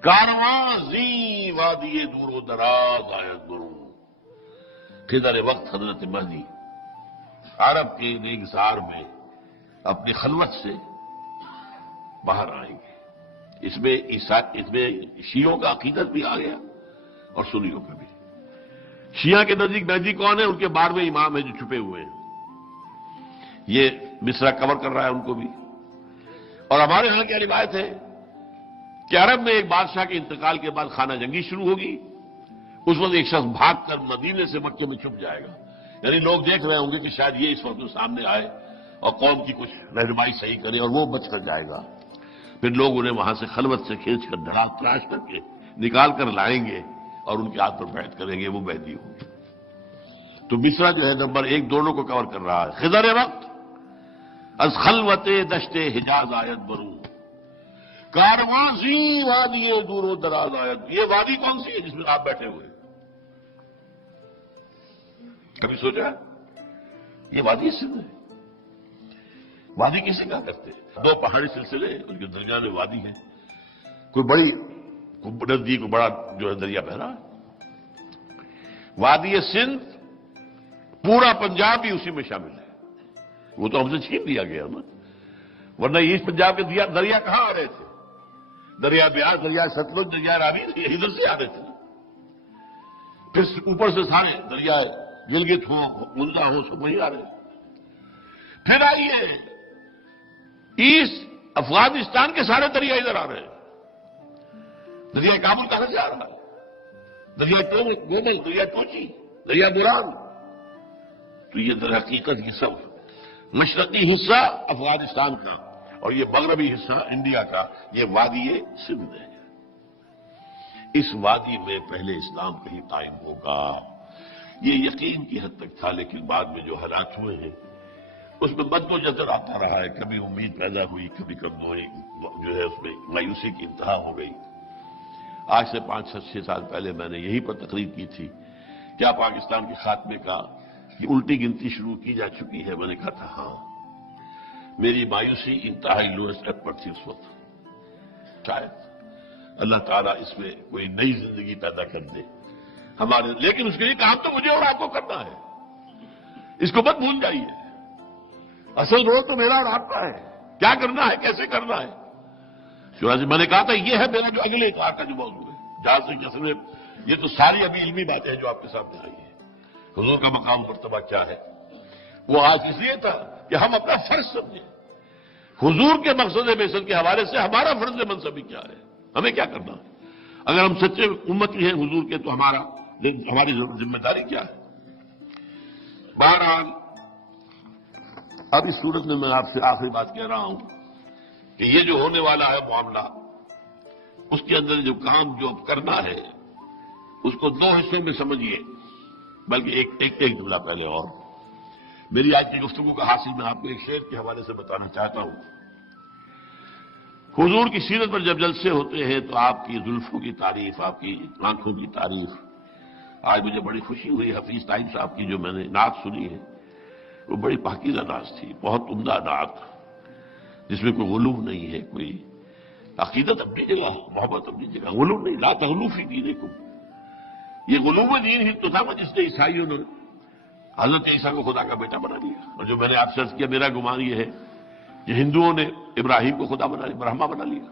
کارواں زی وادی دور و دراز آید بروں. خضر وقت حضرت مہدی عرب کے ریگزار میں اپنی خلوت سے باہر آئیں گے. اس میں شیعوں کا عقیدت بھی آ گیا اور سنیوں کا بھی. شیعہ کے نزدیک مہدی کون ہے؟ ان کے 12ویں امام ہیں جو چھپے ہوئے ہیں. یہ مصرع کور کر رہا ہے ان کو بھی. اور ہمارے ہاں کیا روایت ہے کہ عرب میں ایک بادشاہ کے انتقال کے بعد خانہ جنگی شروع ہوگی. اس وقت ایک شخص بھاگ کر مدینے سے مکے میں چھپ جائے گا. یعنی لوگ دیکھ رہے ہوں گے کہ شاید یہ اس وقت سامنے آئے اور قوم کی کچھ رہنمائی صحیح کرے اور وہ بچ کر جائے گا. پھر لوگ انہیں وہاں سے خلوت سے کھینچ کر دھڑا تراش کر کے نکال کر لائیں گے اور ان کے ہاتھ پر بیعت کریں گے، وہ مہدی ہوں گے. تو مصرع جو ہے نمبر 1 دونوں کو کور کر رہا ہے. خضر وقت از خلوت دشت حجاز آیت بروں، کارواں زی وادی دور و دراز آیت. یہ وادی کون سی ہے جس میں آپ بیٹھے ہوئے؟ کبھی سوچا؟ یہ وادی سندھ ہے. وادی کسے کہا کرتے ہیں؟ 2 پہاڑی سلسلے ان کے درمیان میں وادی ہے. کوئی بڑی ندی کو بڑا جو ہے دریا بہ رہا ہے. وادی سندھ پورا پنجاب بھی اسی میں شامل ہے. وہ تو ہم سے چھین لیا گیا نا، ورنہ ایسٹ پنجاب کے دریا کہاں آ رہے تھے؟ دریا بیاس، دریا ستلج، دریا راوی ادھر سے آ رہے تھے. پھر اوپر سے سارے دریا گلگت ہو، منزا ہو، سب وہی آ رہے. پھر آئیے ایسٹ افغانستان کے سارے دریا ادھر آ رہے ہیں. دریا کابل کہاں سے آ رہا ہے؟ دریا گومل، دریا کوچی، دریا بران. تو یہ در حقیقت یہ سب مشرقی حصہ افغانستان کا اور یہ مغربی حصہ انڈیا کا یہ وادی سندھ ہے. اس وادی میں پہلے اسلام کہیں قائم ہوگا یہ یقین کی حد تک تھا. لیکن بعد میں جو حالات ہوئے ہیں اس میں بد و جزر آتا رہا ہے. کبھی امید پیدا ہوئی، کبھی کمزوری جو ہے اس میں مایوسی کی انتہا ہو گئی. آج سے 5-6 سال پہلے میں نے یہیں پر تقریر کی تھی، کیا پاکستان کے خاتمے کا الٹی گنتی شروع کی جا چکی ہے؟ میں نے کہا تھا ہاں. میری مایوسی انتہائی لوئسٹ اسٹیپ پر تھی اس وقت. شاید اللہ تعالیٰ اس میں کوئی نئی زندگی پیدا کر دے ہمارے، لیکن اس کے لیے کام تو مجھے اور آپ کو کرنا ہے. اس کو مت بھول جائیے. اصل رول تو میرا اور آپ کا ہے. کیا کرنا ہے، کیسے کرنا ہے. چنانچہ میں نے کہا تھا یہ ہے میرا جو اگلے اتوار کا جو موضوع ہے. جہاں سے جیسے یہ تو ساری ابھی علمی باتیں ہیں جو آپ کے سامنے آئی ہیں. حضور کا مقام مرتبہ کیا ہے وہ آج اس لیے تھا کہ ہم اپنا فرض سمجھیں. حضور کے مقصد بعثت کے حوالے سے ہمارا فرض منصبی کیا ہے، ہمیں کیا کرنا ہے. اگر ہم سچے امتی ہیں حضور کے تو ہماری ذمہ داری کیا ہے. بہرحال اب اس صورت میں آپ سے آخری بات کہہ رہا ہوں کہ یہ جو ہونے والا ہے معاملہ، اس کے اندر جو کام جو کرنا ہے اس کو 2 حصوں میں سمجھیے. بلکہ ایک جملہ پہلے اور میری آج کی گفتگو کا حاصل میں آپ کو ایک شعر کے حوالے سے بتانا چاہتا ہوں. حضور کی سیرت پر جب جلسے ہوتے ہیں تو آپ کی زلفوں کی تعریف، آپ کی آنکھوں کی تعریف. آج مجھے بڑی خوشی ہوئی، حفیظ طائب صاحب کی جو میں نے نعت سنی ہے وہ بڑی پاکیزہ نعت تھی، بہت عمدہ نعت جس میں کوئی غلو نہیں ہے، کوئی عقیدت اپنی جگہ، محبت اپنی جگہ، غلو نہیں. لا تغلو فی دینکم. یہ غلو دین ہی تو تھا جس نے عیسائیوں نے حضرت عیسیٰ کو خدا کا بیٹا بنا لیا. اور جو میں نے آپ سے عرض کیا میرا گمان یہ ہے کہ ہندوؤں نے ابراہیم کو خدا بنا لیا، برہما بنا لیا.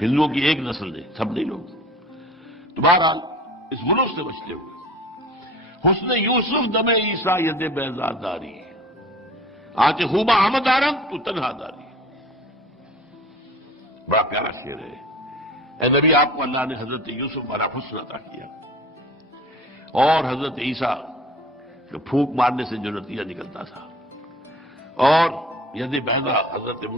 ہندوؤں کی ایک نسل نے، سب نہیں لوگ. تو بہرحال اس غلو سے بچتے ہوئے حسن یوسف دم عیسیٰ ید بیضا داری، آج خوبہ آمد آرن تو تنہا داری. بڑا پیارا شعر ہے. اے نبی آپ کو اللہ نے حضرت یوسف بڑا حسن عطا کیا اور حضرت عیسیٰ جو پھونک مارنے سے جو نتیجہ نکلتا تھا اور ید بیضا حضرت موسیٰ